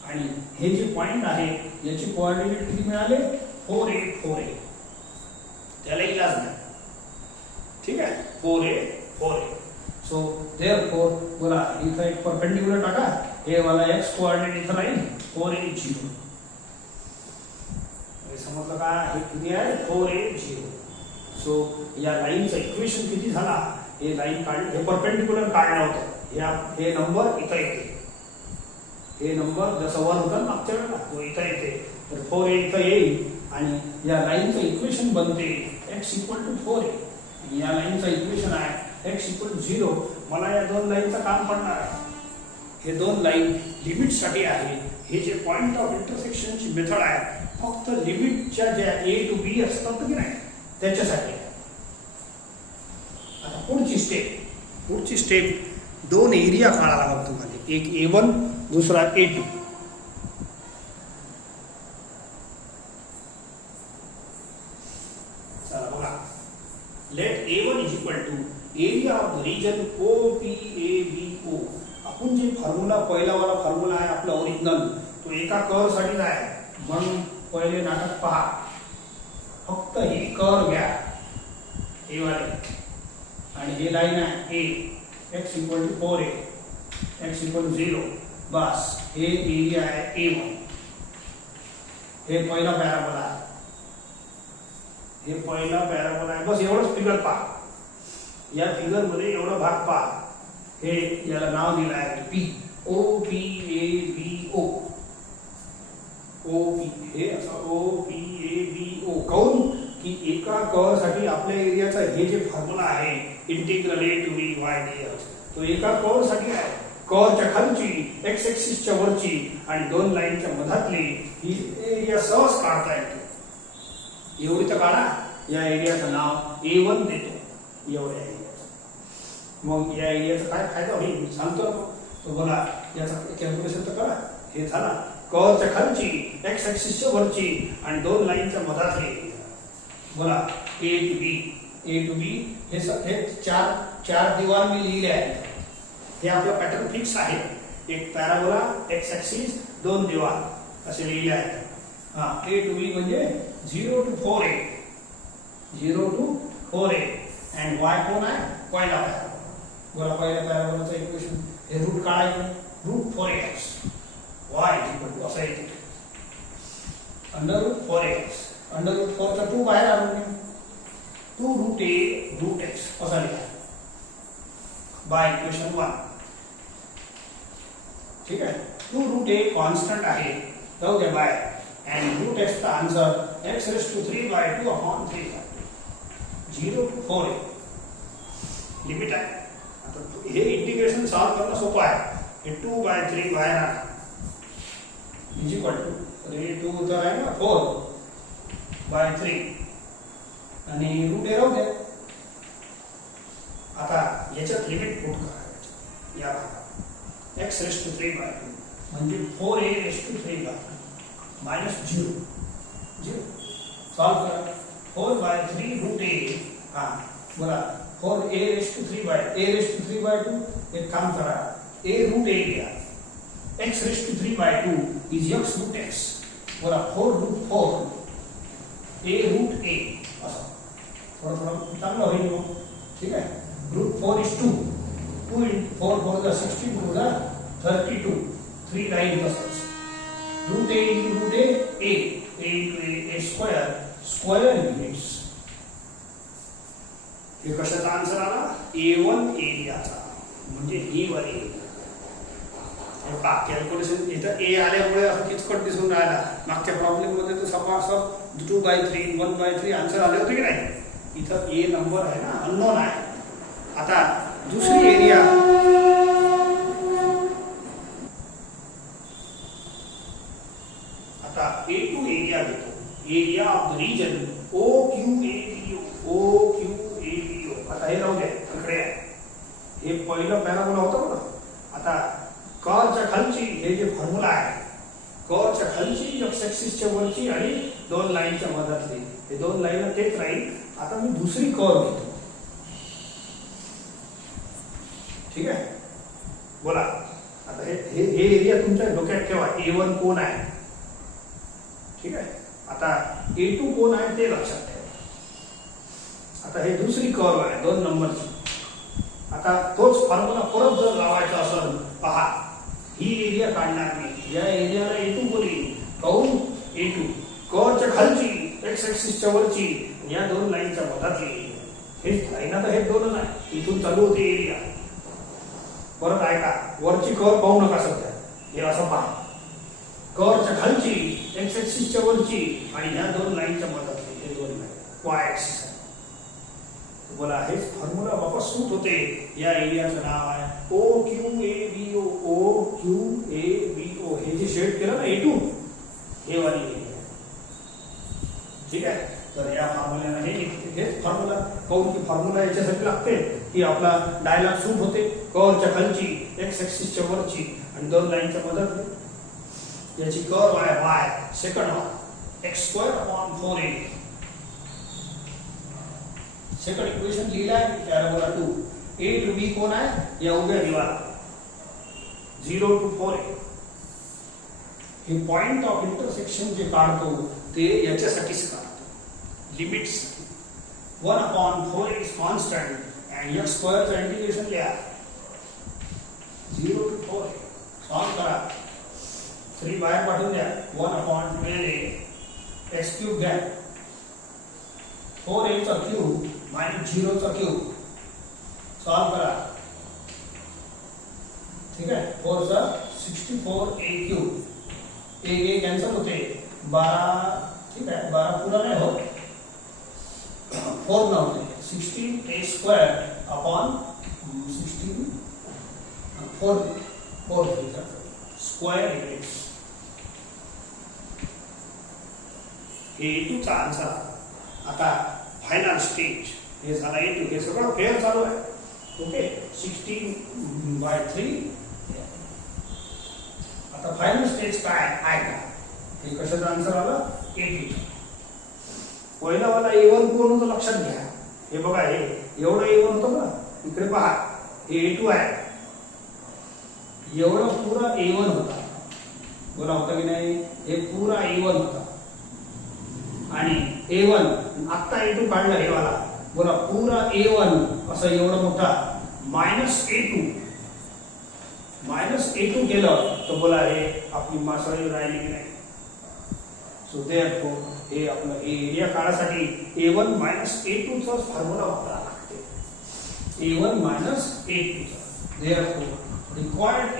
आणि हे जे पॉइंट आहे याचे कोऑर्डिनेट किती मिळाले, 4a 4a. त्याला इलाज नाही. ठीक आहे, 4a 4a. सो देयरफॉर बोला इथं एक परपेंडिक्युलर टाका. हे वाला x कोऑर्डिनेट इथं राहील, 4a 0. समजलं का, हे किती आहे, 4a 0. सो या लाईनचं इक्वेशन किती झाला, हे लाईन काढ, हे परपेंडिक्युलर काढलं होतं. हे नंबर इथं येते. हे नंबर जसं वर होता मागच्या वेळेला तो इथं येते. तर 4a इथं येईल आणि या लाईनचं इक्वेशन बनते x equal to 4a. या लाईनचं इक्वेशन आहे x equal to 0. मला या दोन लाईनचं काम पडणार आहे. हे दोन लाईन लिमिट साठी आहे. हे जे पॉइंट ऑफ इंटरसेक्शनची मेथड आहे फक्त लिमिटच्या ज्या a to b असतात की नाही त्याच्यासाठी. आता पुढची स्टेप दोन एरिया काढायला लागतो तुम्हाला. एक A1 दुसरा A2. चला बघा. Let A1 is equal to area of the region OPABO. आपण जे फॉर्म्युला पहिला वाला फॉर्म्युला आहे आपला ओरिजिनल तो एका कर्व साठीच आहे. म्हणून पहिले नाटक पहा. फक्त ही कर्व घ्या A वाले आणि हे लाईन आहे A. x equal to 4a, x equal to 0. बस हे एरिया आहे A1. हे पहिला पॅराबोला आहे. हे पहिला पॅराबोला आहे. बस एवढंच फिगर पहा. या फिगर मध्ये एवढा भाग पहा. हे याला नाव दिलं आहे P, OPABO. हे असं OPABO. काऊन की एका कर्व साठी आपल्या एरियाचा हे जे फॉर्म्युला आहे integral a to b y dx तो एका कर्व साठी आहे. कर्वच्या खालची x ऍक्सिसच्या वरची आणि दोन लाईनच्या मधातली ही एरिया सहज काढता येते. एवढी तर काढा. या एरियाचं नाव A1 देतो. एवढ्या एरियाचं. मग या एरियाचा काय फायदा होईल मी सांगतो. तो बघा याचा कॅल्क्युलेशन तर करा. हे झाला कर्वच्या खालची एक्स ऍक्सिसच्या वरची आणि दोन लाईनच्या मधातली बोला ए टू बी हे चार दिवार मी लिहिले आहेत. हे आपला पॅटर्न फिक्स आहे. एक पॅराबोला एक्स ऍक्सिस दोन दिवार असे लिहिले आहेत. ए टू बी म्हणजे 0 to 4a 0 to 4a and Y कोण आहे पहिला पॅराबोला. बोला पहिल्या पॅराबोलाचं इक्वेशन हे रूट काढायचं रूट 4x y असं येते under route 4x under route 4 चा 2 बाहेर आणून 2 रूट a रूट x असा लिहा बाय इक्वेशन 1. ठीक आहे 2 रूट a कॉन्स्टंट आहे जाऊ द्या बाय अँड रूट x चा answer x raised to 3/2 upon 3 0 to 4a limit आहे. आता हे इंटिग्रेशन सॉल्व करणं सोपं आहे. हे 2/3 बाहेर आणा इज इक्वल टू रे 2 तर आहे ना 4/3 आणि रूट a राहू द्या. आता याच्यात लिमिट पुट करा या भागात x raised to 3/2 म्हणजे 4a raised to 3/2 minus 0 solve करा 4/3 रूट a बोला 4a raised to 3/2 एक काम करा a रूट a लिया x raised to 3/2 is x root x बोला 4 root 4 a root a असं थोडं चांगलं होईल मग. ठीक आहे रूट 4 is 2 in 4 4 दा 16 2 दा 32 3 राहील तसंच route a into root a into a square units. हे कशाचा आन्सर आला A1 एरियाचा म्हणजे ही वाली कॅल्क्युलेशन इथं ए आल्यामुळे असं किचकट दिसून राहिला. मागच्या प्रॉब्लेम मध्ये तो सपासप 2/3 1/3 आन्सर आले होते की नाही. इथं ए नंबर आहे ना अननोन आहे. आता दुसरी एरिया आता A2 एरिया घेतो. Area of the region OQABO आता हे राहू द्या इकडे हे पहिलं पॅराबोला होतं बघा. आता कर्वच्या खालची हे जे फॉर्म्युला आहे कर्वच्या खालची एक्स ऍक्सिसच्या वरची आणि दोन लाईनच्या मधातली हे दोन लाईन तेच राहील. आता मी दुसरी कर्व घेतो. ठीक आहे बोला आता हे एरिया तुमच्या डोक्यात ठेवा. A1 कोण आहे. ठीक आहे आता A2 कोण आहे ते लक्षात ठेवा. आता हे दुसरी कर्व आहे 2 नंबरची. आता तोच फॉर्म्युला परत जर लावायचा असेल पहा ही एरिया काढणार मी या एरियाला A2 बोलीन काऊन A2 कर्वच्या खालची एक्स ऍक्सिसच्या वरची या दोन लाईनच्या मधातली हे लाईन आता हे दोनच आहे. इथून चालू होते एरिया परत ऐका वरची कर्व पाहू नका सध्या हे असं पहा कर्वच्या खालची एक्स ऍक्सिसच्या वरची आणि या दोन लाईनच्या मधातली हे दोन लाईन y ऍक्सिस बोला हेच फॉर्म्युला वापस सूट होते. या एरियाचं नाव आहे OQABO OQABO हे जे शेड केलं ना A2 हे वाली एरिया. ठीक आहे तर या फॉर्म्युल्याने हेच फॉर्म्युला काऊन की फॉर्म्युला याच्यासाठी लागते की आपला डायलॉग सूट होते. कर्वच्या खालची एक्स ऍक्सिसच्या वरची आणि दोन लाईनच्या मधात याची कर्व आहे y second one x²/4a second equation लिहिला आहे पॅराबोला 2 A to B कोण आहे या उभ्या दिवार 0 to 4a हे पॉइंट ऑफ इंटरसेक्शन जे काढतो ते याच्यासाठीच काढतो limits 1/4 is constant and x² चं इंटिग्रेशन लिहा 0 to 4a सॉल्व करा 3 बाहेर पाठवून द्या 1/12a x³ घ्या 4a चा क्यूब माइनस 0 चा क्यूब सॉल्व करा. ठीक आहे 4 चा 64a क्यूब a कॅन्सल होते 12. ठीक आहे 12 पूरा नाही होत 4 ना होते 16a² अपॉन 16 4 स्क्वेअर युनिट्स हे A2 चा आन्सर. आता फायनल स्टेज हे झाला A2 हे सगळं फेअर चालू आहे. ओके 16/3 आता फायनल स्टेज काय आहे का हे कशाचं आन्सर आलं A2. पहिला वाला A1 कोण होतं लक्षात घ्या. हे बघा हे एवढं A1 होतं बघा, इकडे पहा हे A2 आहे. एवढा पूरा A1 होता, बोला होता की नाही, हे पूरा A1 होता. आणि A1 आता A2 काढलं हे वाला, बोला पूरा A1 असं एवढं मोठा -A2 गेलं तर बोला हे आपली मासळी राहिली की नाही. सो देअरफॉर हे आपलं एरिया काढासाठी A1 -A2 चा फॉर्म्युला वापरावा लागते. A1 -A2 therefore required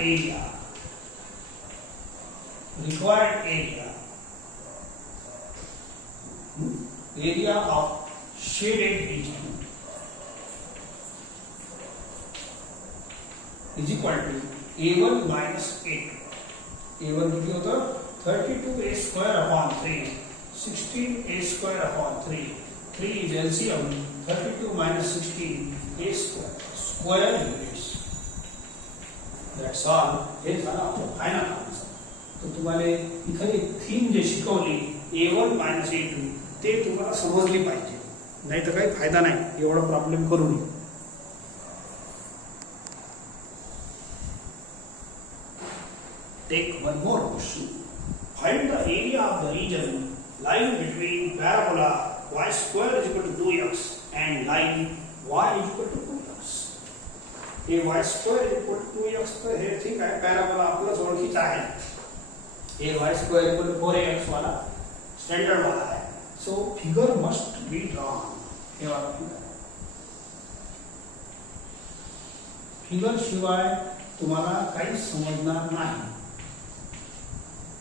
area of shaded region is equal to A1 -A2. A1 किती होतं 32a square upon 3, 16a square upon 3. 3 is LCM, 32 minus 16 a square units. That's all. हे झालं आपलं final answer. तर तुम्हाला इथे थीम जे शिकवली A1 -A2 ते तुम्हाला समजली पाहिजे, नाही तर काही फायदा नाही एवढा प्रॉब्लेम करून. Take one more question. Find the area of the region lying between parabola y square is equal to 2x and line y is equal to 2x. हे y square is equal to 2x तर हे ठीक आहे, parabola आपल्याच ओळखीचा आहे. हे y square equal to 4x वाला स्टँडर्ड वाला आहे. So figure must be drawn. हे वाला फिगर शिवाय तुम्हाला काही समजणार नाही.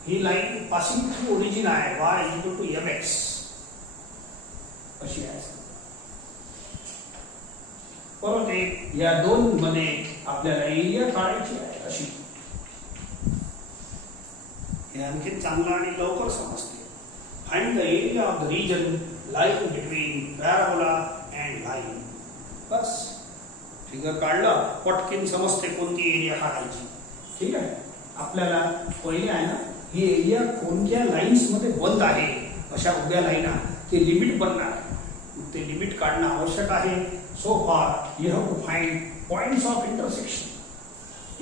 ही लाईन पासिंग थ्रू ओरिजिन आहे, y is equal to mx अशी आहे. परत एक या दोन मध्ये आपल्याला एरिया काढायची आहे अशी. हे आणखी चांगलं आणि लवकर समजते. Find the area of the region lying between parabola and line. बस फिगर काढलं पटकन समजते कोणती एरिया काढायची. ठीक आहे, आपल्याला पहिले आहे ना ही एरिया कोणत्या लाईन्स मध्ये बंद आहे अशा उभ्या लाईना ते लिमिट बनणार, ते लिमिट काढणं आवश्यक आहे. So far you have to find points of intersection.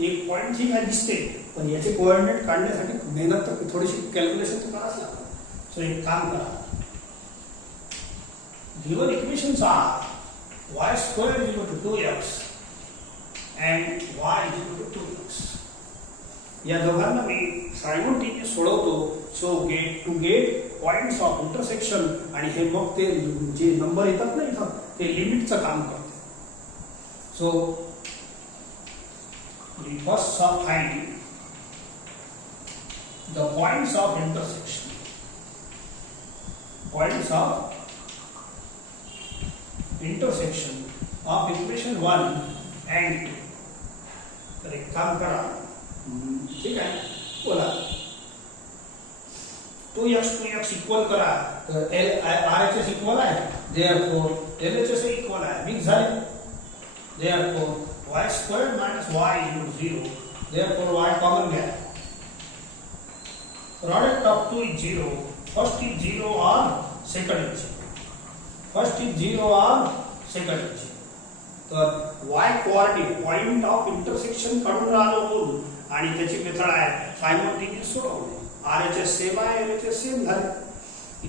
एक पॉइंट ठीक आहे दिसते, पण याचे कोऑर्डिनेट काढण्यासाठी मेहनत तर थोडीशी कॅल्क्युलेशन तर करावंच लागतं. सो एक काम करा, given equations are y square is equal to 2x and y is equal to 2x. या दोघांना मी सायमल्टेनियस सोडवतो. So gate points of intersection आणि हे मग ते जे नंबर येतात ना इथं ते लिमिटचं काम करते. So first of finding the points of intersection. Points of intersection of equation 1 and 2. तर एक काम करा, ठीक आहे, बोला 2x इक्वल करा तर RHS इक्वल आहे, देअरफॉर LHS इक्वल आहे, मिक्स झाले. Therefore y square minus y equal 0. Therefore y common घ्या. Product of 2 is 0. First is 0 और सेकंड इज 0. फर्स्ट इज 0 और सेकंड इज 0. तर y coordinate point of intersection काढून राहिलो आणि त्याची मेथड आहे सायमल्टेनियस सोडवणे. RHS सेम आहे, LHS सेम झाले.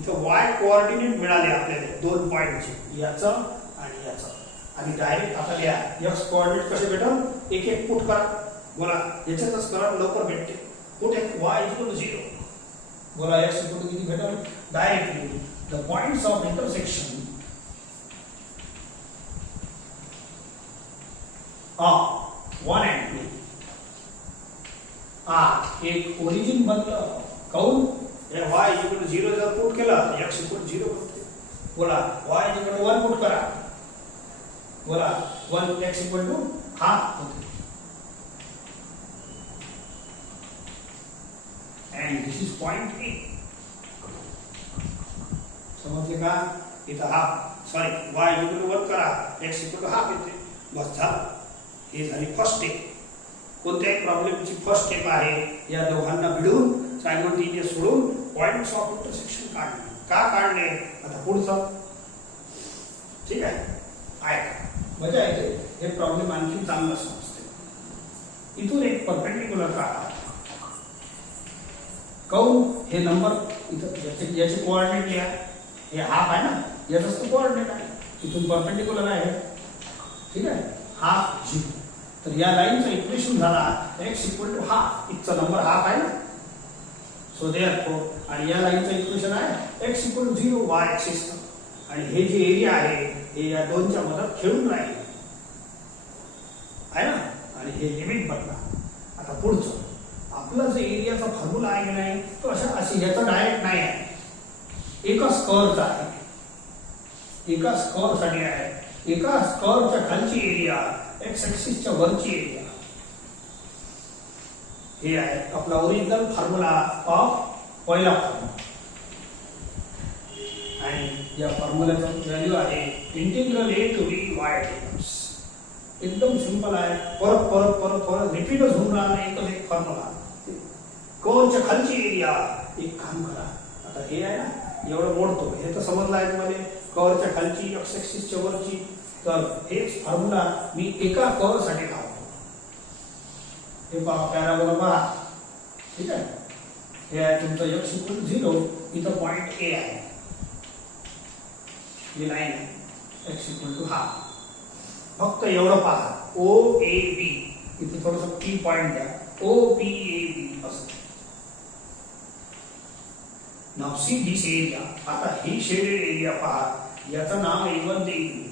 इथं y कोऑर्डिनेट मिळाले आपल्याला दोन पॉइंटचे, याचं आणि याचं. आणि डायरेक्ट आता लिहा x कोऑर्डिनेट कसे भेटल, एक एक पुट करा. बोला याच्यातच करा, लवकर भेटते. पुट एक y इक्वल टू 0. बोला x इक्वल टू किती भेटल, directly the points of intersection of 1 and 2. एक ओरिजिन बनलं. काऊन y इक्वल टू 0 जर पुट केला x इक्वल टू 0 बनते. बोला y इक्वल टू 1 पुट करा. बोला 1 x इक्वल टू हाफ होते. and this is point A. समजले का, इथं half sorry y equal to 1 करा, x इक्वल टू हाफ येते. बस झालं. हे झाली फर्स्ट स्टेप. कोणत्याही प्रॉब्लेमची फर्स्ट स्टेप आहे या दोघांना भिडून सायमल्टेनियस सोडून पॉइंट्स ऑफ इंटरसेक्शन काढणे. का काढणे आता पुढचं, ठीक आहे. मजा येते, हे प्रॉब्लेम आणखी चांगलं समजते. इथून एक परपेंडिक्युलर काढा. कहू हे नंबर इथं याचे कोऑर्डिनेट लिहा. हे हाफ आहे ना, याचाच तो कोऑर्डिनेट आहे. इथून परपेंडिक्युलर आहे, ठीक आहे. हाफ 0. तर या लाईनचा इक्वेशन झाला x इक्वल टू हाफ. इथचा नंबर हाफ आहे ना, सो देअरफॉर. आणि या लाईनचा इक्वेशन आहे x equal to 0 y axis. आणि हे जे एरिया आहे हे या दोनच्या मधात खेळून राहील आहे ना. आणि हे लिमिट बदला. आता पुढचं आपला जो एरियाचा फॉर्म्युला आहे की नाही तो अशी याचा डायरेक्ट नाही आहे, एका स्क्वेअरचा आहे. एका स्क्वेअरसाठी आहे. एका स्क्वेअरच्या खालची एरिया एक्स ऍक्सिसच्या वरची एरिया. हे आहे आपला ओरिजिनल फॉर्म्युला ऑफ पहिला फॉर्म्युला. आणि या फॉर्म्युल्याचं व्हॅल्यू आहे integral a to b y dx. एकदम सिंपल आहे. परत परत परत परत रिपीटच होऊन राहणार एकच एक फॉर्म्युला. कर्वच्या खालची एरिया. एक काम करा, आता हे आहे ना एवढं मोडतो, हे तर समजलं आहे तुम्हाला. कर्वच्या खालची एक्स ऍक्सिसच्या वरची. तर हेच फॉर्म्युला मी एका कर्वसाठी लावतो. हे पहा, पॅराबोला पहा, ठीक आहे. हे आहे तुमचं x इक्वल टू 0. इथं पॉइंट A आहे. ही लाईन आहे x इक्वल टू हाफ. फक्त एवढं पहा, ओ ए बी. इथे थोडंसं की पॉइंट द्या, ओ पी ए बी असं. नाव सी दिस एरिया. आता ही शेडेड एरिया पहा, याचं नाव A1 देईल.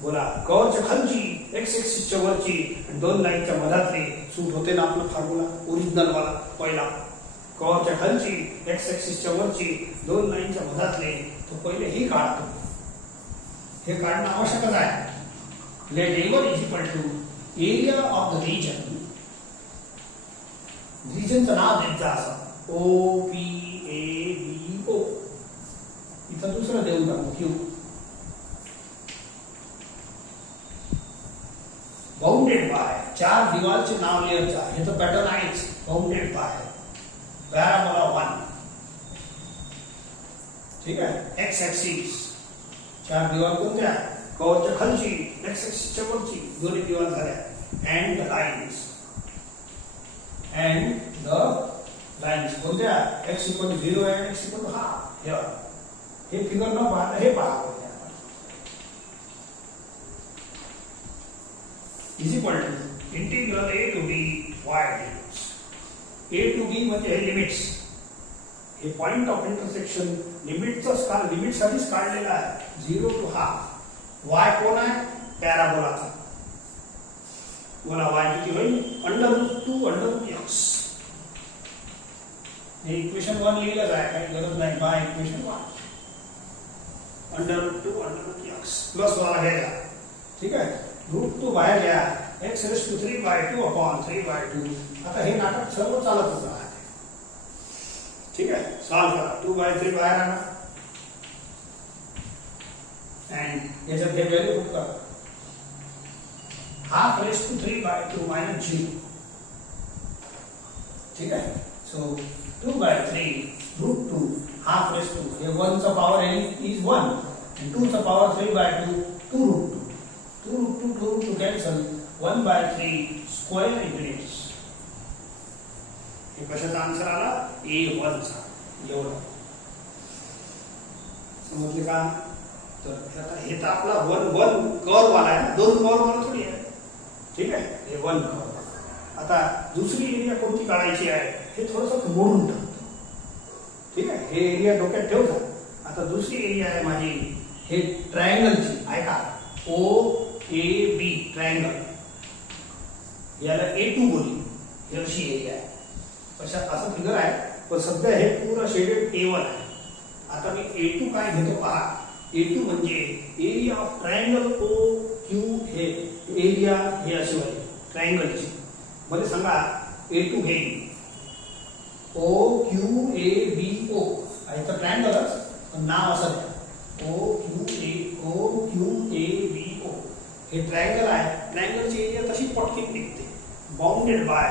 बोला, कर्वच्या खालची एक्स ऍक्सिसच्या वरची आणि दोन लाईनच्या मधातले सूट होते ना आपलं फॉर्म्युला ओरिजिनल वाला पहिला. कर्वच्या खालची एक्स ऍक्सिसच्या वरची दोन लाईनच्या मधातले, तो पहिले हे काढतो. हे काढणं आवश्यकच आहे. Let A1 is equal to area of the region. रिजनचं नाव देत जा असं O P A B O. इथं दुसरं देऊन टाकू क्यू. बाउंडेड बाय, चार दिवालचे नाव लिहायचा. हे तर पॅटर्न आहेच. बाउंडेड बाय पॅराबोला 1, ठीक आहे. एक्स ऍक्सिस, चार दिवाल कोणत्या? कर्वच्या खालची एक्स ऍक्सिसच्या वरची दोन्ही दिवाल झाल्या. And the lines, and the lines कोणत्या? X equal to 0 and X equal to half. हे फिगर न पाहता हे पहा. Is equal to integral a to b y dx. a to b म्हणजे हे लिमिट्स. हे पॉइंट ऑफ इंटरसेक्शन लिमिटचा लिमिट साठीच काढलेला आहे. 0 टू हाफ. y कोण आहे? पॅराबोलाचा. बोला y किती होईल? √2 x. हे इक्वेशन 1 लिहिलंच आहे, काही गरज नाही. बाय इक्वेशन 1 √2 x प्लस वाला घ्यायचा, ठीक आहे. √2 बाहेर घ्या. x raise to 3/2 upon 3/2. आता हे नाटक सर्व चालतच राहते, ठीक आहे. सॉल्व करा. 2/3 बाहेर आणा अँड याच्यात हे व्हॅल्यू पुट करा. हाफ रेस टू 3/2 मायनस 0, ठीक आहे. सो 2/3 √2 हाफ रेस टू, हे 1 चा पॉवर इज 1 and 2 चा पॉवर 3/2 2√2. 2√2 कॅन्सल. 1/3 square units. हे कशाचा आन्सर आला? A1 चा. एवढं समजले का? तर आता हे तर आपला 1 कर्व वाला आहे, दोन कर्व वाला थोडी आहे, ठीक आहे. हे 1 कर्व. आता दुसरी एरिया कोणती काढायची आहे हे थोडंसं मोडून टाकतो, ठीक आहे. हे एरिया डोक्यात ठेवता. आता दुसरी एरिया आहे माझी हे ट्रायंगलची. ऐका, ओ ए बी ट्रायंगल. याला A2 बोलली. ही अशी एरिया आहे. असं फिगर आहे, पण सध्या हे पूर्ण शेडेड A1 आहे. आता मी A2 काय घेतो पहा. A2 म्हणजे area of triangle O Q. हे एरिया हे अशी वाली ट्रायंगलची. मध्ये सांगा A2 घेईन O Q A B O. तर ट्रायंगलच पण नाव असं O Q A B O. हे ट्रायंगल आहे. ट्रायंगलची एरिया तशी पटकीन निघते. बाउंडेड बाय,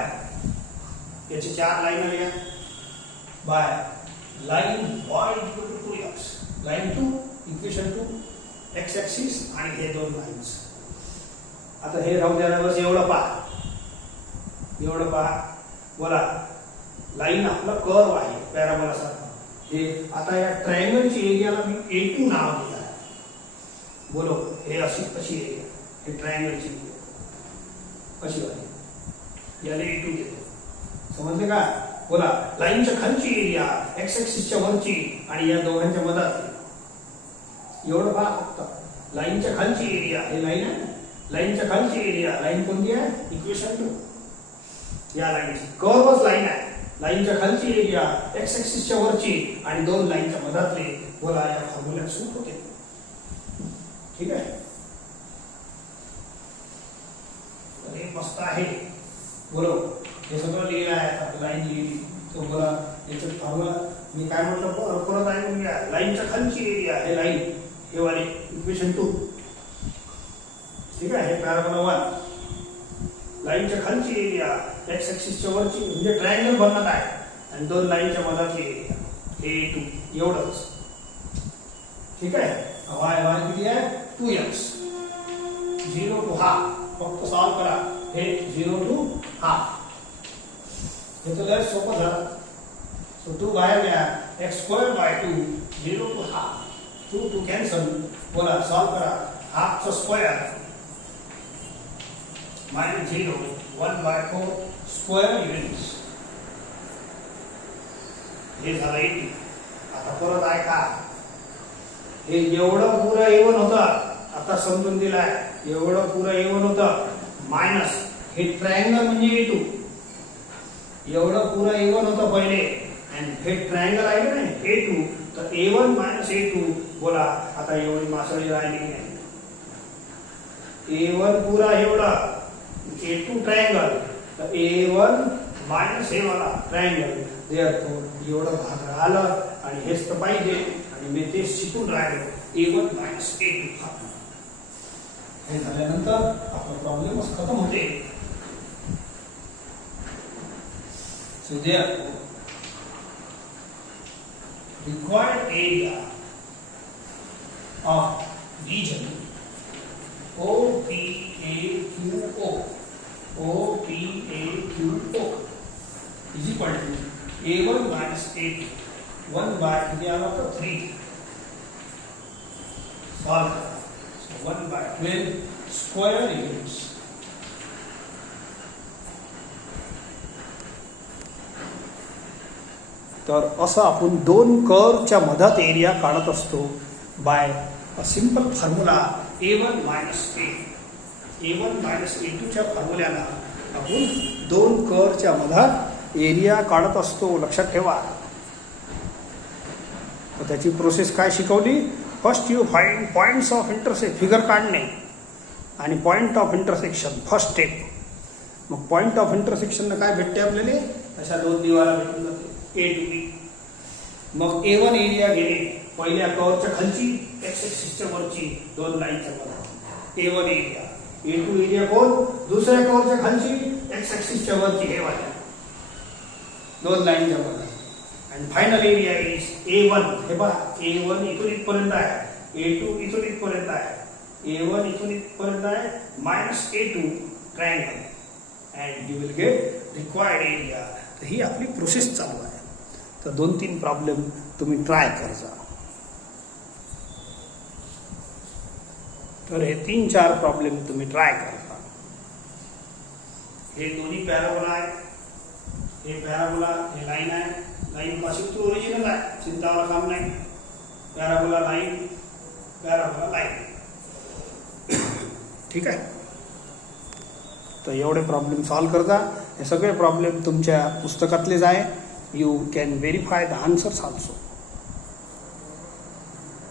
याची 4 लाईन आल्या, by line y equal to 2x, line 2 equation 2 x axis आणि हे 2 लाईन्स. आता हे राहू द्या, बस एवढं पहा, एवढं पहा. बोला, लाईन आपला कर्व आहे पॅराबोला सारखा. हे आता या ट्रायंगलची एरियाला मी A2 नाव दिलं आहे. बोलो, हे अशी एरिया, हे ट्रायंगलची एरिया अशी आहे, याला A2 दिलं. समजले का? बोला, लाईनच्या खालची एरिया एक्स ऍक्सिसच्या वरची आणि या दोघांच्या मधात, एवढं पहा फक्त. लाईनच्या खालची एरिया, हे लाईन आहे, लाईनच्या खालची एरिया, लाईन कोणती आहे? इक्वेशन 2. या लाईनची कर्वच लाईन आहे. लाईनच्या खालची एरिया एक्स ऍक्सिसच्या वरची आणि 2 लाईनच्या मधातले. बोला, या फॉर्म्युल्यात सूट होते. ठीक आहे, हे मस्त आहे. बोलो, हे सगळं लिहिलं आहे, लाईन लिहिली. तो बोला, याचं फॉर्म्युला मी काय म्हटलं परत आहे. लाईनच्या खालची एरिया, हे लाईन, हे वाले इक्वेशन 2. ठीक आहे, हे पॅराबोला 1. लाईनच्या खालची एरिया एक्स ऍक्सिसच्या वरची, म्हणजे ट्रायंगल बनत आहे, आणि 2 लाईनच्या मधाची एरिया A2, एवढंच. ठीक आहे, y किती आहे? 2x. 0 to half, फक्त सॉल्व करा. हे 0 to half, हे तर लय सोपं झालं. सो 2 बाहेर घ्या, x²/2, 0 to half, 2 कॅन्सल. बोला, सॉल्व करा. हाफचा स्क्वेअर -0, 1/4 स्क्वेअर युनिट्स. हे झालं 80. आता परत आहे का? हे एवढं पुरं A1 होतं, आता समजून दिलाय. एवढं पुरं A1 होतं, मायनस हे ट्रायंगल म्हणजे A2. एवढं पुरं A1 होतं पहिले, आणि हे ट्रायंगल आहे ना A2, तर A1 - A2. बोला, आता एवढी मासळी राहिली नाही. A1 पुरा एवढा, A2 ट्रायंगल, तर A1 - हे वाला ट्रायंगल. एवढं भाग राहिलं, आणि हेच तर पाहिजे, आणि मी ते शिकून राहिलो. A1 - A2. हे झाल्यानंतर आपला प्रॉब्लेमच खतम होते. So therefore, required area of region OPAQO is equal to A1 - A2, 1/3. Solve. So 1/12 square units. तर असं आपण 2 कर्वच्या मधात एरिया काढत असतो by a simple formula A1 - A2. A1 - A2च्या फॉर्म्युल्याला आपण 2 कर्वच्या मधात एरिया काढत असतो. लक्षात ठेवा. त्याची प्रोसेस काय शिकवली? First you find points of intersection, figure काढणे, आणि point of intersection first step. मग पॉइंट ऑफ इंटरसेक्शन काय भेटते आपल्याला? अशा 2 दिवाला भेटून जाते, A to B. मग A1 एरिया गेले पहिल्या कर्वच्या खालची, एक्स ऍक्सिसच्या वरची, 2 लाईनच्या मध्ये A1 एरिया. A2 एरिया कोण? दुसऱ्या कर्वच्या खालची, एक्स ऍक्सिसच्या वरची, हे वाल्या 2 लाईनच्या मध्ये. आणि फायनल एरिया इज A1. हे पहा, A1 इथून इथपर्यंत आहे, A2 इथून इथपर्यंत आहे, A1 इथून इथपर्यंत आहे, -A2 triangle, and you will get required area. तर ही आपली प्रोसेस चालू आहे. तर 2-3 प्रॉब्लेम तुम्ही ट्राय कर जा. तर हे 3-4 प्रॉब्लेम तुम्ही ट्राय करता. हे दोन्ही पॅराबोला आहे, हे पॅराबोला, हे लाईन आहे. लाईन पासून तो ओरिजिनल आहे, चिंतावर काम नाही. Parabola line, parabola line. ठीक आहे. तर एवढे प्रॉब्लेम सॉल्व करता. हे सगळे प्रॉब्लेम तुमच्या पुस्तकातलेच आहे. You can verify the answers also.